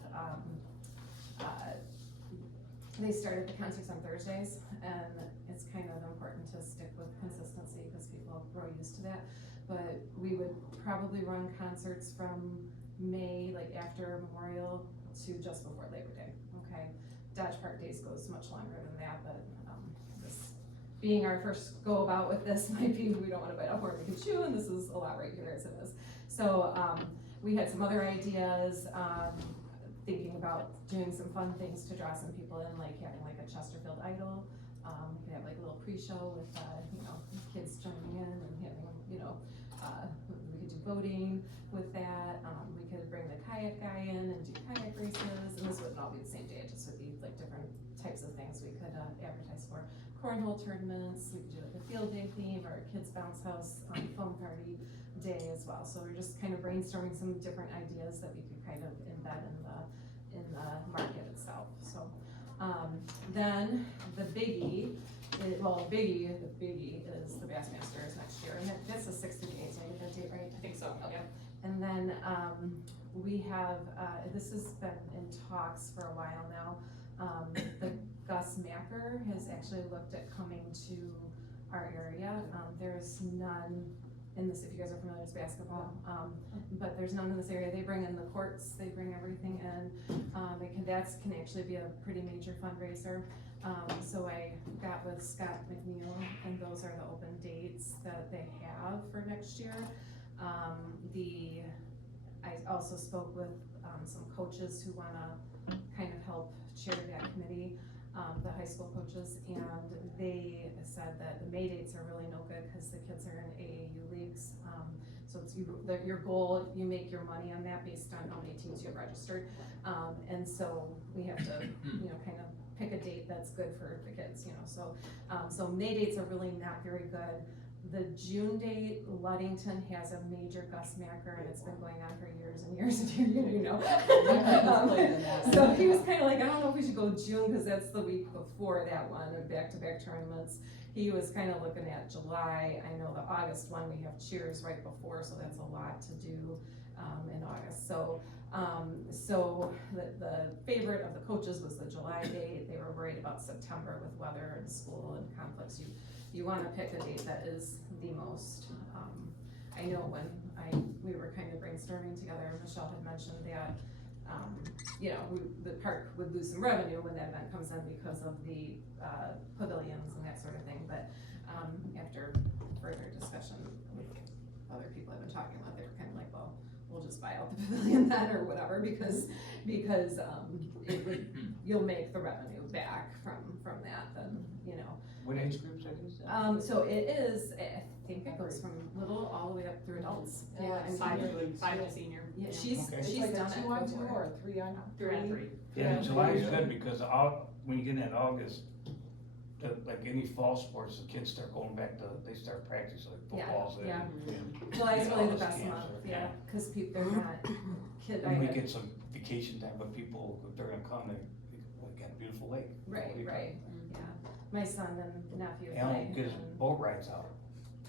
They started the concerts on Thursdays, and it's kind of important to stick with consistency because people grow used to that. But we would probably run concerts from May, like after Memorial, to just before Labor Day. Okay, Dodge Park Days goes much longer than that, but this being our first go about with this might be, we don't want to bite off more than we can chew, and this is a lot regular as it is. So we had some other ideas, thinking about doing some fun things to draw some people in, like having like a Chesterfield Idol. We could have like a little pre-show with kids joining in and having we could do voting with that. We could bring the kayak guy in and do kayak races, and this wouldn't all be the same day, it just would be like different types of things we could advertise for. Cornhole tournaments, we could do like a field day theme or a kids bounce house foam party day as well. So we're just kind of brainstorming some different ideas that we could kind of embed in the market itself. So then the biggie is the Bassmasters next year, and that's the 6th to the 8th, so I get that date right? I think so, Okay. yeah. And then we have, this has been in talks for a while now. The Gus Macker has actually looked at coming to our area. There's none in this, if you guys are familiar with basketball, but there's none in this area. They bring in the courts, they bring everything in. That can actually be a pretty major fundraiser. So I got with Scott McNeil, and those are the open dates that they have for next year. I also spoke with, some coaches who wanna kind of help chair that committee, the high school coaches, and they said that the May dates are really no good, cause the kids are in AAU leagues. So it's your goal, you make your money on that based on how many teams you have registered. And so we have to, kind of pick a date that's good for the kids, so May dates are really not very good. The June date, Ludington has a major Gus Macker, and it's been going on for years and years and years, so he was kinda like, I don't know if we should go June, cause that's the week before that one, or back-to-back tournaments. He was kinda looking at July. I know the August one, we have cheers right before, so that's a lot to do, in August. So the favorite of the coaches was the July date. They were worried about September with weather and school and conflicts. You wanna pick a date that is the most, I know when we were kind of brainstorming together, Michelle had mentioned that, the park would lose some revenue when that event comes in because of the, pavilions and that sort of thing, but, after further discussion with other people I've been talking with, they were kind of like, well, we'll just buy out the pavilion then or whatever, because, it would, you'll make the revenue back from that, then, What age groups are these? So it is, I think it goes from little all the way up through adults. Yeah, I mean, Five to senior. Yeah, she's Okay. It's she's like done a it 2-on-2 before. or a 3-on-3? 3-on-3. Yeah, July is good because when you get in August, like any fall sports, the kids start going back they start practicing, like football's in. yeah. and- July is and really all the those best camps month, are- yeah, cause they're not, And we get some vacation time with people, if they're gonna come, we got a beautiful lake. right, yeah. My son and nephew Alan play. gets and- boat rides out.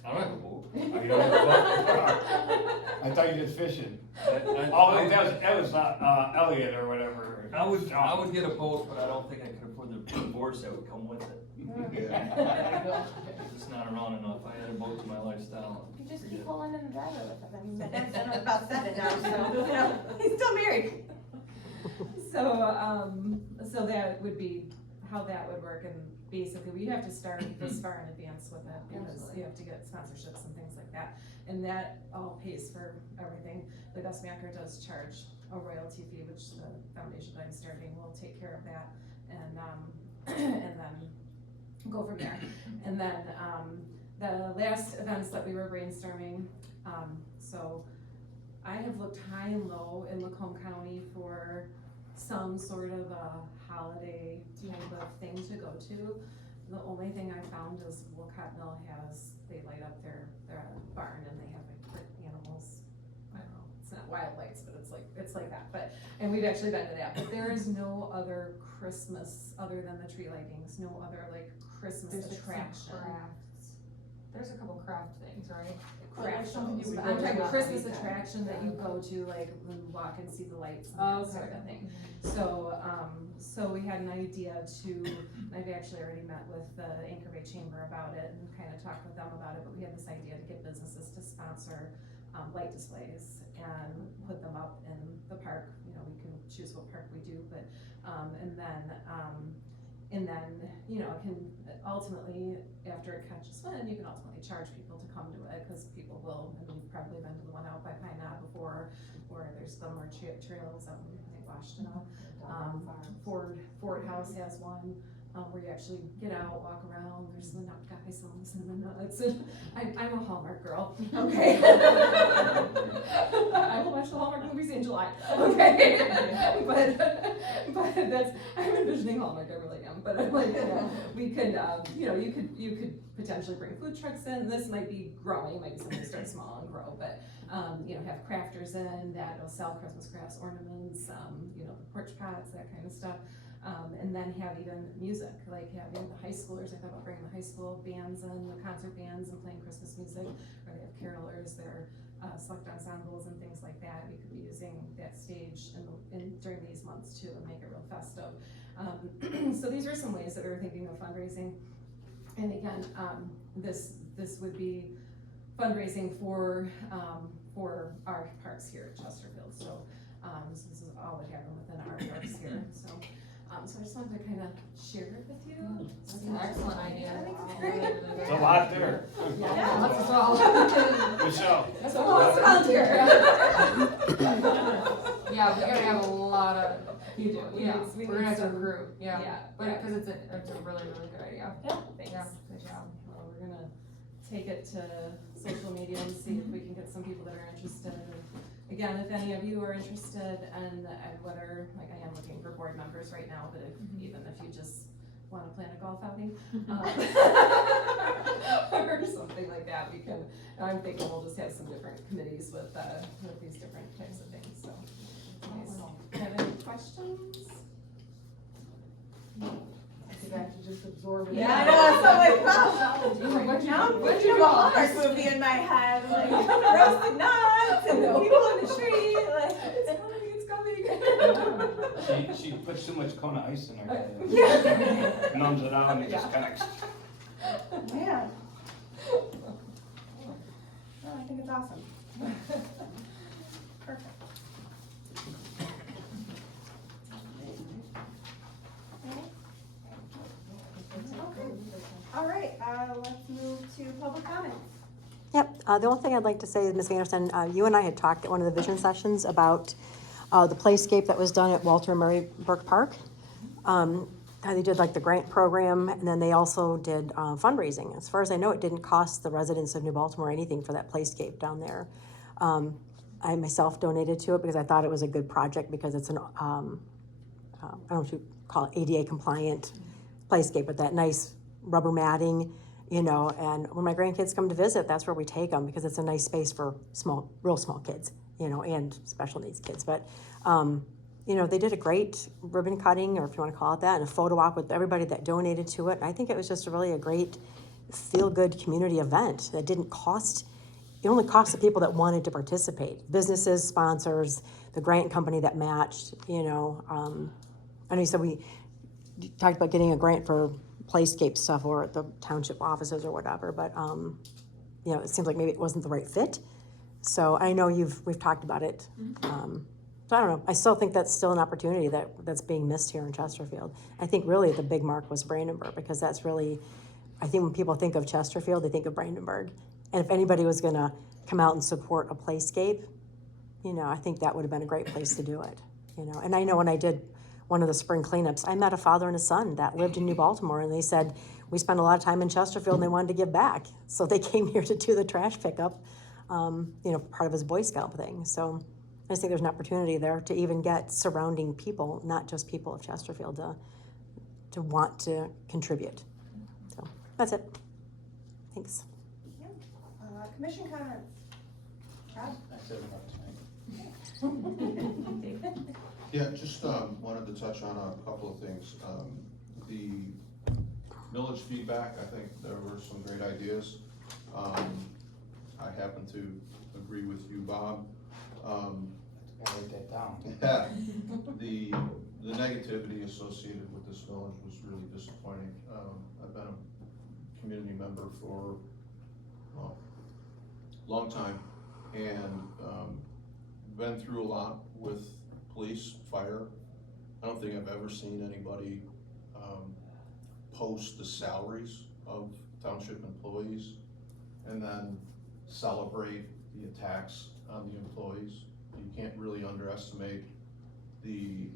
I don't have a boat. Oh, you don't have a boat? I thought you did fishing. Oh, that was Elliot or whatever. I would get a boat, but I don't think I could afford the divorce that would come with it. It's not around enough. I had a boat to my lifestyle. You just keep pulling in the driveway with him, I mean, my son is about 7 now, so, he's still married. So that would be how that would work, and basically, we have to start this far in advance with it, because you have to get sponsorships and things like that, and that all pays for everything. The Gus Macker does charge a royalty fee, which the foundation that I'm starting will take care of that, and then go from there. And then, the last events that we were brainstorming, so I have looked high and low in Macomb County for some sort of a holiday type of thing to go to. The only thing I found is Wolcott Mill they light up their barn and they have like animals. I don't know, it's not wild lights, but it's like that, and we've actually been to that, but there is no other Christmas, other than the tree lightings, no other like Christmas There's like some attraction. crafts. There's a couple craft things, right? Craft something you shows, would but I'm go talking to about Christmas anytime. attraction that you go to, like, when you walk and see the lights and that sort of thing. So we had an idea I've actually already met with the Anchor Bay Chamber about it and kind of talked with them about it, but we had this idea to get businesses to sponsor, light displays and put them up in the park. We can choose what park we do, but, and then, it can ultimately, after it catches wind, you can ultimately charge people to come to it, cause people will, you've probably been to the one out by Pine Knot before, or there's some more trails out in, I think, Washtenaw. Ford House has one, where you actually get out, walk around, there's the nut guys selling the cinnamon nuts, and I'm a Hallmark girl, okay? I will watch the Hallmark movies in July, okay? But I'm envisioning Hallmark, I really am, but I'm like, we could, you could potentially bring food trucks in, this might be growing, maybe something start small and grow, but, have crafters in that will sell Christmas crafts, ornaments, porch pots, that kind of stuff. And then have even music, like having the high schoolers, I thought about bringing the high school bands and the concert bands and playing Christmas music, or they have carolers, their select ensembles and things like that. We could be using that stage during these months too and make it real festive. So these are some ways that we were thinking of fundraising. And again, this would be fundraising for our parks here at Chesterfield. So this is all would happen within our parks here. So So I just wanted to kind of share it with you. That's an excellent idea. I think it's Really, great. really good. It's a lot there. Yeah, lots as well. Michelle, That's a lot of volunteer. Yeah, we gotta have a lot of people, We yeah, need we're gonna have to some- recruit, yeah, Yeah, but, cause it's a really, really good idea. Yeah, thanks. Yeah, good job. Well, we're gonna take it to social media and see if we can get some people that are interested. And again, if any of you are interested and whether, like I am looking for board members right now, but even if you just wanna plan a golf outing, or something like that, we can, I'm thinking we'll just have some different committees with these different types of things, so. Nice. Have any questions? I think I have to just absorb it. Yeah, I know, so like, wow. What'd you- Now I'm what'd picturing you a call Hallmark this? movie in my head, like roasted nuts and people in the tree, like. It's coming. she puts too much Kona ice in her. Yeah. Numbs it out and it just connects. Man. No, I think it's awesome. Perfect. All right, let's move to public comments. Yep, the only thing I'd like to say, Ms. Anderson, you and I had talked at one of the vision sessions about the playscape that was done at Walter Murray Burke Park. How they did like the grant program, and then they also did fundraising. As far as I know, it didn't cost the residents of New Baltimore anything for that playscape down there. I myself donated to it because I thought it was a good project because it's an, I don't know what you call it, ADA compliant playscape with that nice rubber matting, you know, and when my grandkids come to visit, that's where we take them because it's a nice space for real small kids, you know, and special needs kids. But, you know, they did a great ribbon cutting, or if you want to call it that, and a photo op with everybody that donated to it. And I think it was just really a great feel-good community event that didn't cost, it only cost the people that wanted to participate. Businesses, sponsors, the grant company that matched, you know. I know you said we talked about getting a grant for playscape stuff or at the township offices or whatever, but, you know, it seems like maybe it wasn't the right fit. So I know we've talked about it. So I don't know, I still think that's still an opportunity that's being missed here in Chesterfield. I think really the big mark was Brandenburg, because that's really, I think when people think of Chesterfield, they think of Brandenburg. And if anybody was gonna come out and support a playscape, you know, I think that would have been a great place to do it, you know. And I know when I did one of the spring cleanups, I met a father and a son that lived in New Baltimore, and they said, we spent a lot of time in Chesterfield and they wanted to give back. So they came here to do the trash pickup, you know, part of his Boy Scout thing. So I just think there's an opportunity there to even get surrounding people, not just people of Chesterfield, to want to contribute. So that's it. Thanks. Commission comments. Rob? I said enough tonight. David? Yeah, just wanted to touch on a couple of things. The millage feedback, I think there were some great ideas. I happen to agree with you, Bob. Gotta write that down. Yeah, the negativity associated with this millage was really disappointing. I've been a community member for, well, long time, and been through a lot with police, fire. I don't think I've ever seen anybody post the salaries of township employees and then celebrate the attacks on the employees. You can't really underestimate the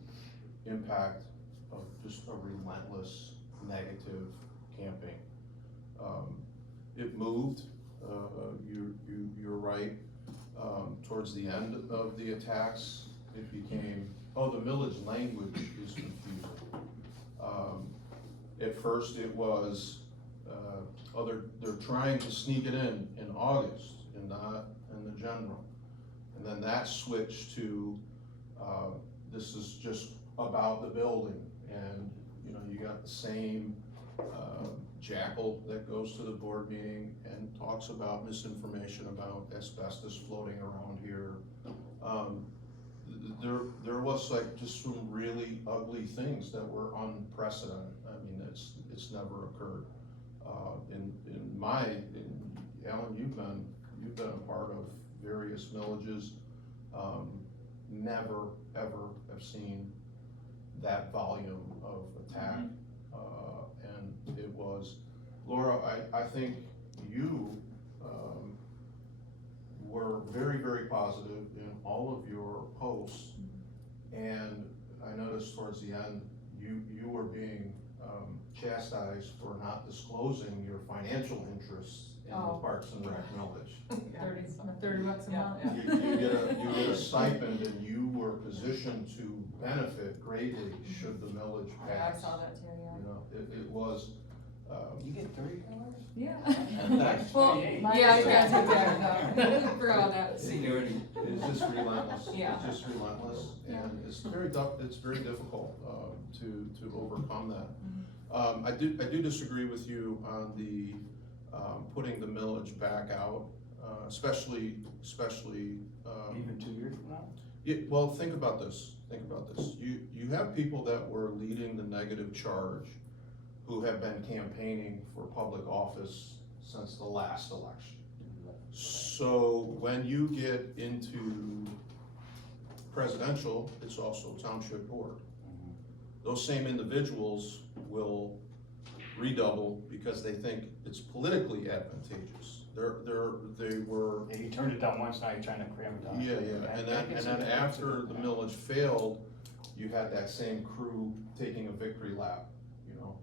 impact of just a relentless negative camping. It moved, you're right, towards the end of the attacks, it became, the millage language is confusing. At first it was, they're trying to sneak it in August and not in the general. And then that switched to, this is just about the building. And, you know, you got the same jackal that goes to the board meeting and talks about misinformation about asbestos floating around here. There was like just some really ugly things that were unprecedented. I mean, it's never occurred. Alan, you've been a part of various villages. Never ever have seen that volume of attack. And it was, Laura, I think you, were very, very positive in all of your posts. And I noticed towards the end, you were being, chastised for not disclosing your financial interests in the Oh. Parks and Rec millage. $30 a Yeah, month. yeah. You get a stipend and you were positioned to benefit greatly should the millage I pass. saw that too, You know, it was, You get $30? yeah. That's Well, 28. yeah, you gotta take that, for all that. Seniority. it's just relentless. Yeah. It's just relentless, and it's very difficult, to overcome that. I do disagree with you on the, putting the millage back out, especially, Even 2 years from now? well, think about this. You have people that were leading the negative charge who have been campaigning for public office since the last election. So when you get into presidential, it's also township board. Those same individuals will redouble because they think it's politically advantageous. They were, Yeah, you turned it down once, now you're trying to cram it down. yeah, and then after the millage failed, you had that same crew taking a victory lap, you know,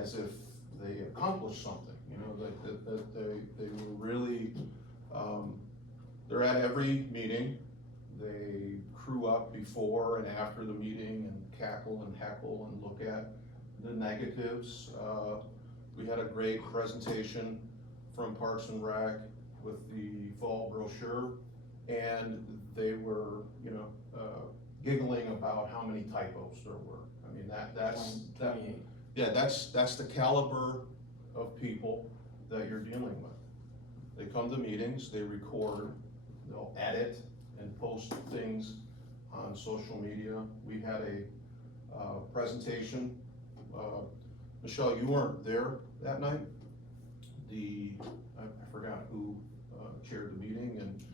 as if they accomplished something, you know, that they were really, they're at every meeting, they crew up before and after the meeting and cackle and heckle and look at the negatives. We had a great presentation from Parks and Rec with the fall brochure, and they were, you know, giggling about how many typos there were. I mean, that's 28. yeah, that's the caliber of people that you're dealing with. They come to meetings, they record, they'll edit and post things on social media. We had a presentation. Michelle, you weren't there that night. I forgot who chaired the meeting, and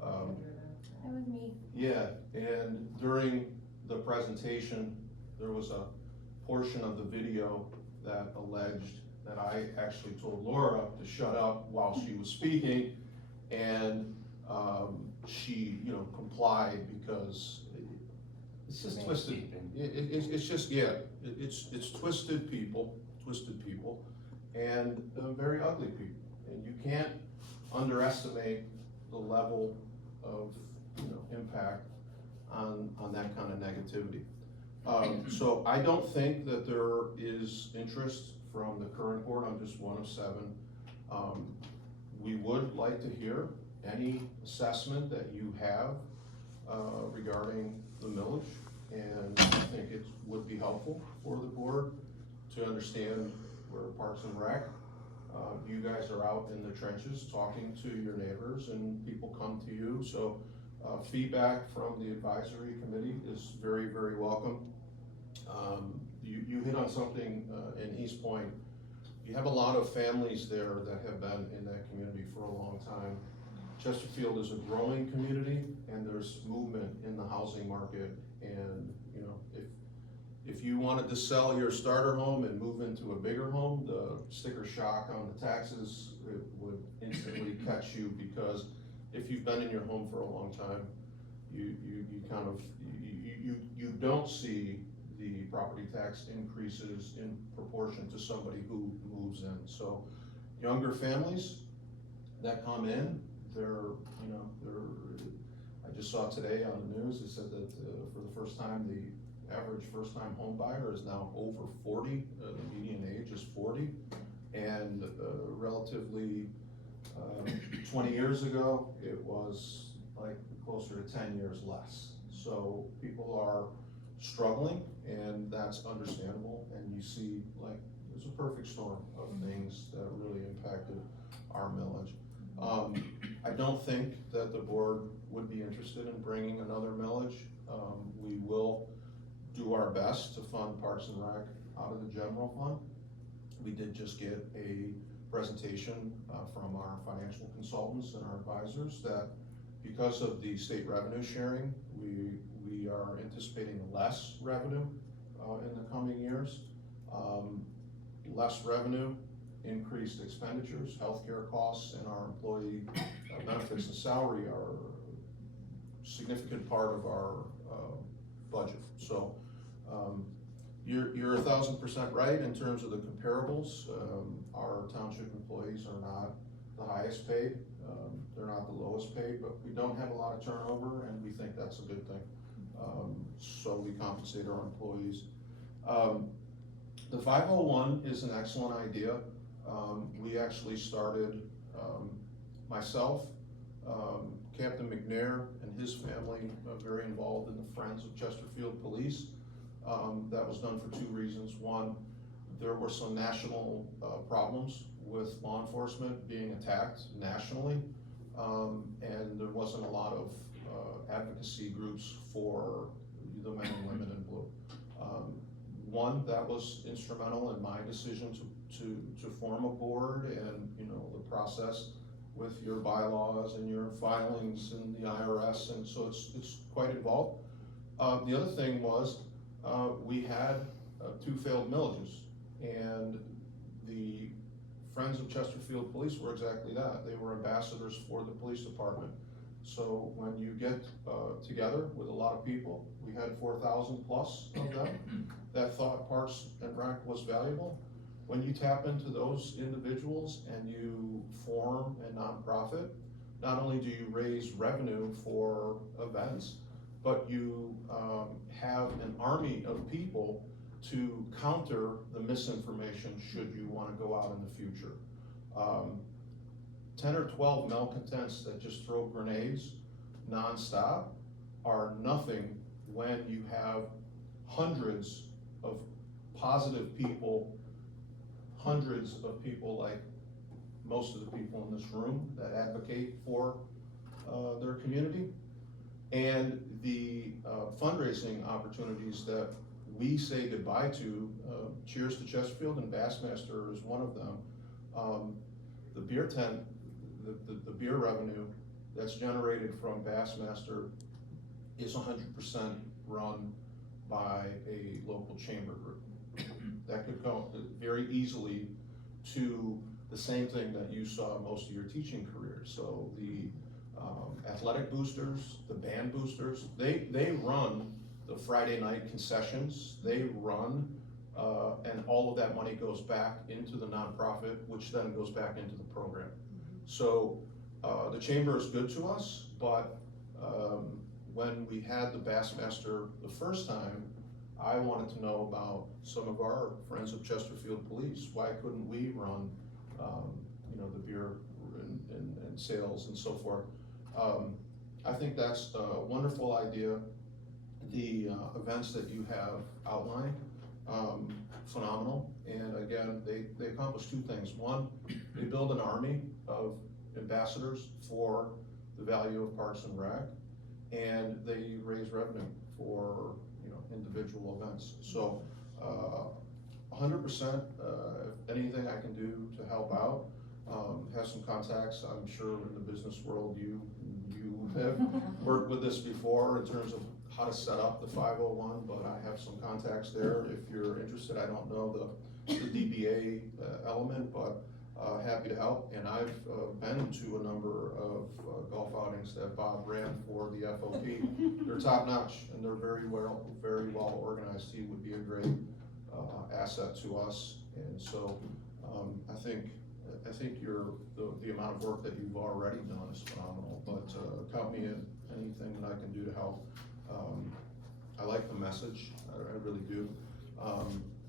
That was me. yeah, and during the presentation, there was a portion of the video that alleged that I actually told Laura to shut up while she was speaking, and she, you know, complied because it's just twisted. It's just, yeah, it's twisted people, and very ugly people. And you can't underestimate the level of, you know, impact on that kind of negativity. So I don't think that there is interest from the current board. I'm just one of 7. We would like to hear any assessment that you have regarding the millage, and I think it would be helpful for the board to understand where Parks and Rec, you guys are out in the trenches talking to your neighbors, and people come to you, so feedback from the advisory committee is very, very welcome. You hit on something in East Point. You have a lot of families there that have been in that community for a long time. Chesterfield is a growing community, and there's movement in the housing market, and, you know, if you wanted to sell your starter home and move into a bigger home, the sticker shock on the taxes, it would instantly catch you, because if you've been in your home for a long time, you kind of, you don't see the property tax increases in proportion to somebody who moves in. So younger families that come in, I just saw today on the news, it said that for the first time, the average first-time home buyer is now over 40, the median age is 40, and relatively 20 years ago, it was like closer to 10 years less. So people are struggling, and that's understandable, and you see, like, there's a perfect storm of things that really impacted our millage. I don't think that the board would be interested in bringing another millage. We will do our best to fund Parks and Rec out of the general fund. We did just get a presentation from our financial consultants and our advisors that because of the state revenue sharing, we we are anticipating less revenue, in the coming years. Less revenue, increased expenditures, healthcare costs, and our employee benefits and salary are a significant part of our, budget. So, you're 1,000% right in terms of the comparables. Our township employees are not the highest paid, they're not the lowest paid, but we don't have a lot of turnover, and we think that's a good thing. So we compensate our employees. The 501 is an excellent idea. We actually started, myself, Captain McNair and his family are very involved in the Friends of Chesterfield Police. That was done for two reasons. One, there were some national problems with law enforcement being attacked nationally, and there wasn't a lot of advocacy groups for the men and women in blue. One, that was instrumental in my decision to form a board, and, you know, the process with your bylaws and your filings in the IRS, and so it's quite involved. The other thing was, we had 2 failed millages, and the Friends of Chesterfield Police were exactly that. They were ambassadors for the police department. So when you get together with a lot of people, we had 4,000 plus of them that thought Parks and Rec was valuable. When you tap into those individuals and you form a nonprofit, not only do you raise revenue for events, but you have an army of people to counter the misinformation should you want to go out in the future. 10 or 12 malcontents that just throw grenades nonstop are nothing when you have hundreds of positive people, hundreds of people like most of the people in this room that advocate for their community, and the fundraising opportunities that we say goodbye to. Cheers to Chesterfield, and Bassmaster is one of them. The beer tent, the beer revenue that's generated from Bassmaster is 100% run by a local chamber group. That could go very easily to the same thing that you saw most of your teaching career. So the athletic boosters, the band boosters, they run the Friday night concessions, they run, and all of that money goes back into the nonprofit, which then goes back into the program. So the chamber is good to us, but when we had the Bassmaster the first time, I wanted to know about some of our Friends of Chesterfield Police. Why couldn't we run, you know, the beer and sales and so forth? I think that's a wonderful idea. The events that you have outlined, phenomenal. And again, they accomplish 2 things. One, they build an army of ambassadors for the value of Parks and Rec, and they raise revenue for, you know, individual events. So 100%, anything I can do to help out, have some contacts. I'm sure in the business world you have worked with this before in terms of how to set up the 501, but I have some contacts there if you're interested. I don't know the DBA element, but happy to help. And I've been to a number of golf outings that Bob ran for the FOP. They're top notch, and they're very well organized. He would be a great asset to us. And so I think the amount of work that you've already done is phenomenal, but count me in anything that I can do to help. I like the message, I really do.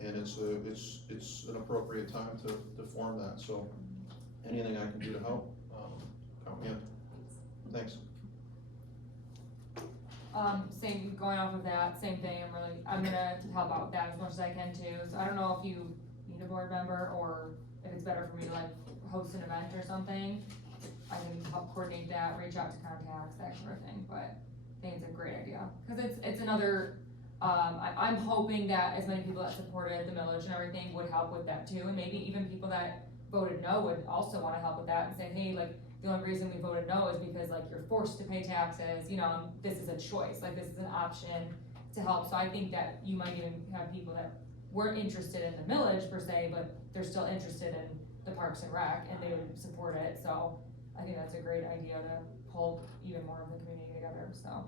And it's an appropriate time to form that, so anything I can do to help, count me in. Thanks. Same, going off of that, same thing, I'm gonna help out with that as much as I can too. So I don't know if you need a board member, or if it's better for me to like host an event or something. I can help coordinate that, reach out to contacts, that sort of thing, but I think it's a great idea. Cause it's another, I'm hoping that as many people that supported the millage and everything would help with that too, and maybe even people that voted no would also wanna help with that and say, hey, like, the only reason we voted no is because like you're forced to pay taxes, you know, this is a choice, like this is an option to help. So I think that you might even have people that weren't interested in the millage per se, but they're still interested in the Parks and Rec and they would support it. So I think that's a great idea to pull even more of the community together, so.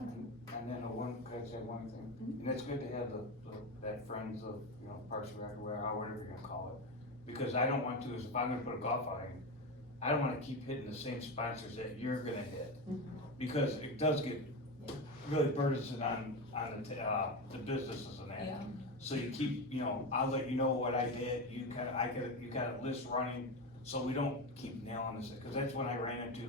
And then could I say one thing? And it's good to have that Friends of, you know, Parks and Rec, or whatever you're gonna call it. Because I don't want to, is if I'm gonna put a golf outing, I don't wanna keep hitting the same sponsors that you're gonna hit. Because it does get really burdensome on the businesses and that. Yeah. So you keep, you know, I'll let you know what I did, you got a list running, so we don't keep nailing this, cause that's when I ran into,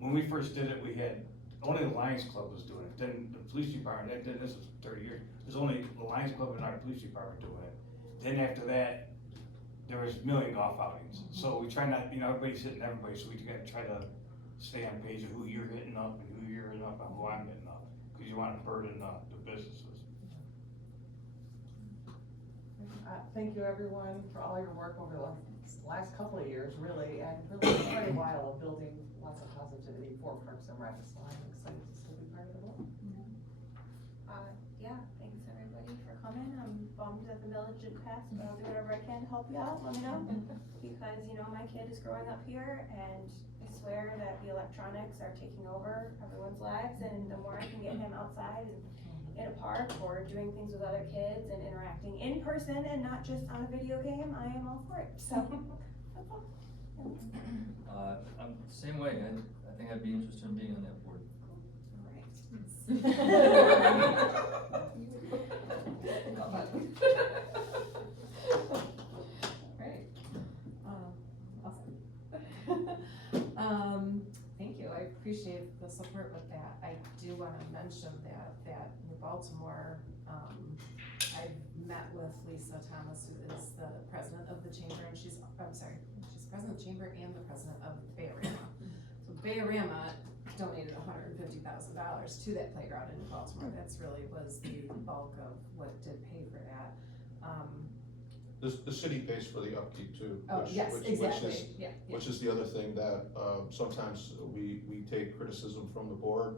when we first did it, we had, only the Lions Club was doing it, then the police department, this was 30 years, there's only the Lions Club and our police department doing it. Then after that, there was a million golf outings, so we try not, you know, everybody's hitting everybody, so we gotta try to stay on page of who you're hitting up and who you're hitting up and who I'm hitting up, cause you wanna burden the businesses. Thank you everyone for all your work over the last couple of years, really, and really quite a while of building lots of positivity for Parks and Rec, so I'm excited to still be part of the board. Yeah, thanks everybody for coming. I'm bummed that the village didn't pass, but I'll do whatever I can to help you out, let me know. Because, you know, my kid is growing up here and I swear that the electronics are taking over everyone's lives, and the more I can get him outside and in a park or doing things with other kids and interacting in person and not just on a video game, I am all for it, so. That's all. I'm the same way, I think I'd be interested in being on that board. Right. Thank you, I appreciate the support with that. I do wanna mention that New Baltimore, I've met with Lisa Thomas, who is the president of the chamber, and she's president of the chamber and the president of Bayarama. So Bayarama donated $150,000 to that playground in New Baltimore. That's really was the bulk of what did pay for that. The city pays for the upkeep too. Oh, which- yes, which- exactly, Which is, yeah. which is the other thing that, sometimes we take criticism from the board.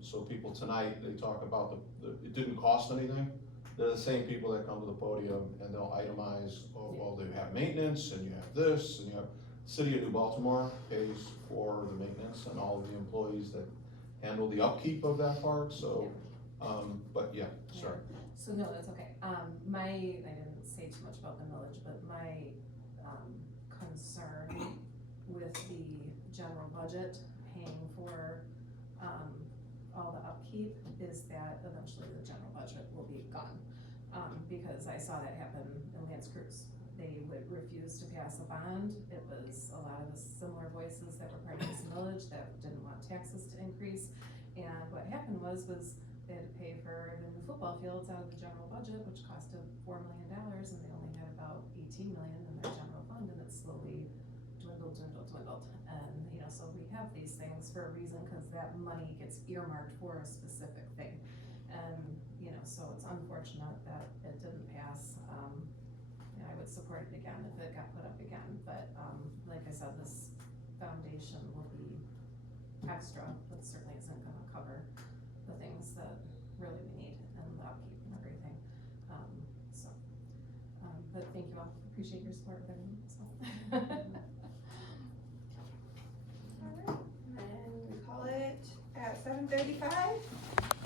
So people tonight, they talk about it didn't cost anything. They're the same people that come to the podium and they'll itemize, oh, well, they have maintenance and you have this and you have, City of New Baltimore pays for the maintenance and all of the employees that handle the upkeep of that park, so, but yeah, sorry. So no, that's okay. I didn't say too much about the millage, but my, concern with the general budget paying for, all the upkeep is that eventually the general budget will be gone. Because I saw that happen in Lance Cruise. They would refuse to pass a bond. It was a lot of the similar voices that were part of this millage that didn't want taxes to increase. And what happened was they had to pay for the new football fields out of the general budget, which costed $4 million, and they only had about 18 million in their general fund, and it slowly dwindled. And, you know, so we have these things for a reason, because that money gets earmarked for a specific thing. And, you know, so it's unfortunate that it didn't pass. And I would support it again if it got put up again, but, like I said, this foundation will be extra, but certainly isn't gonna cover the things that really we need and the upkeep and everything. But thank you all, appreciate your support with everything, so.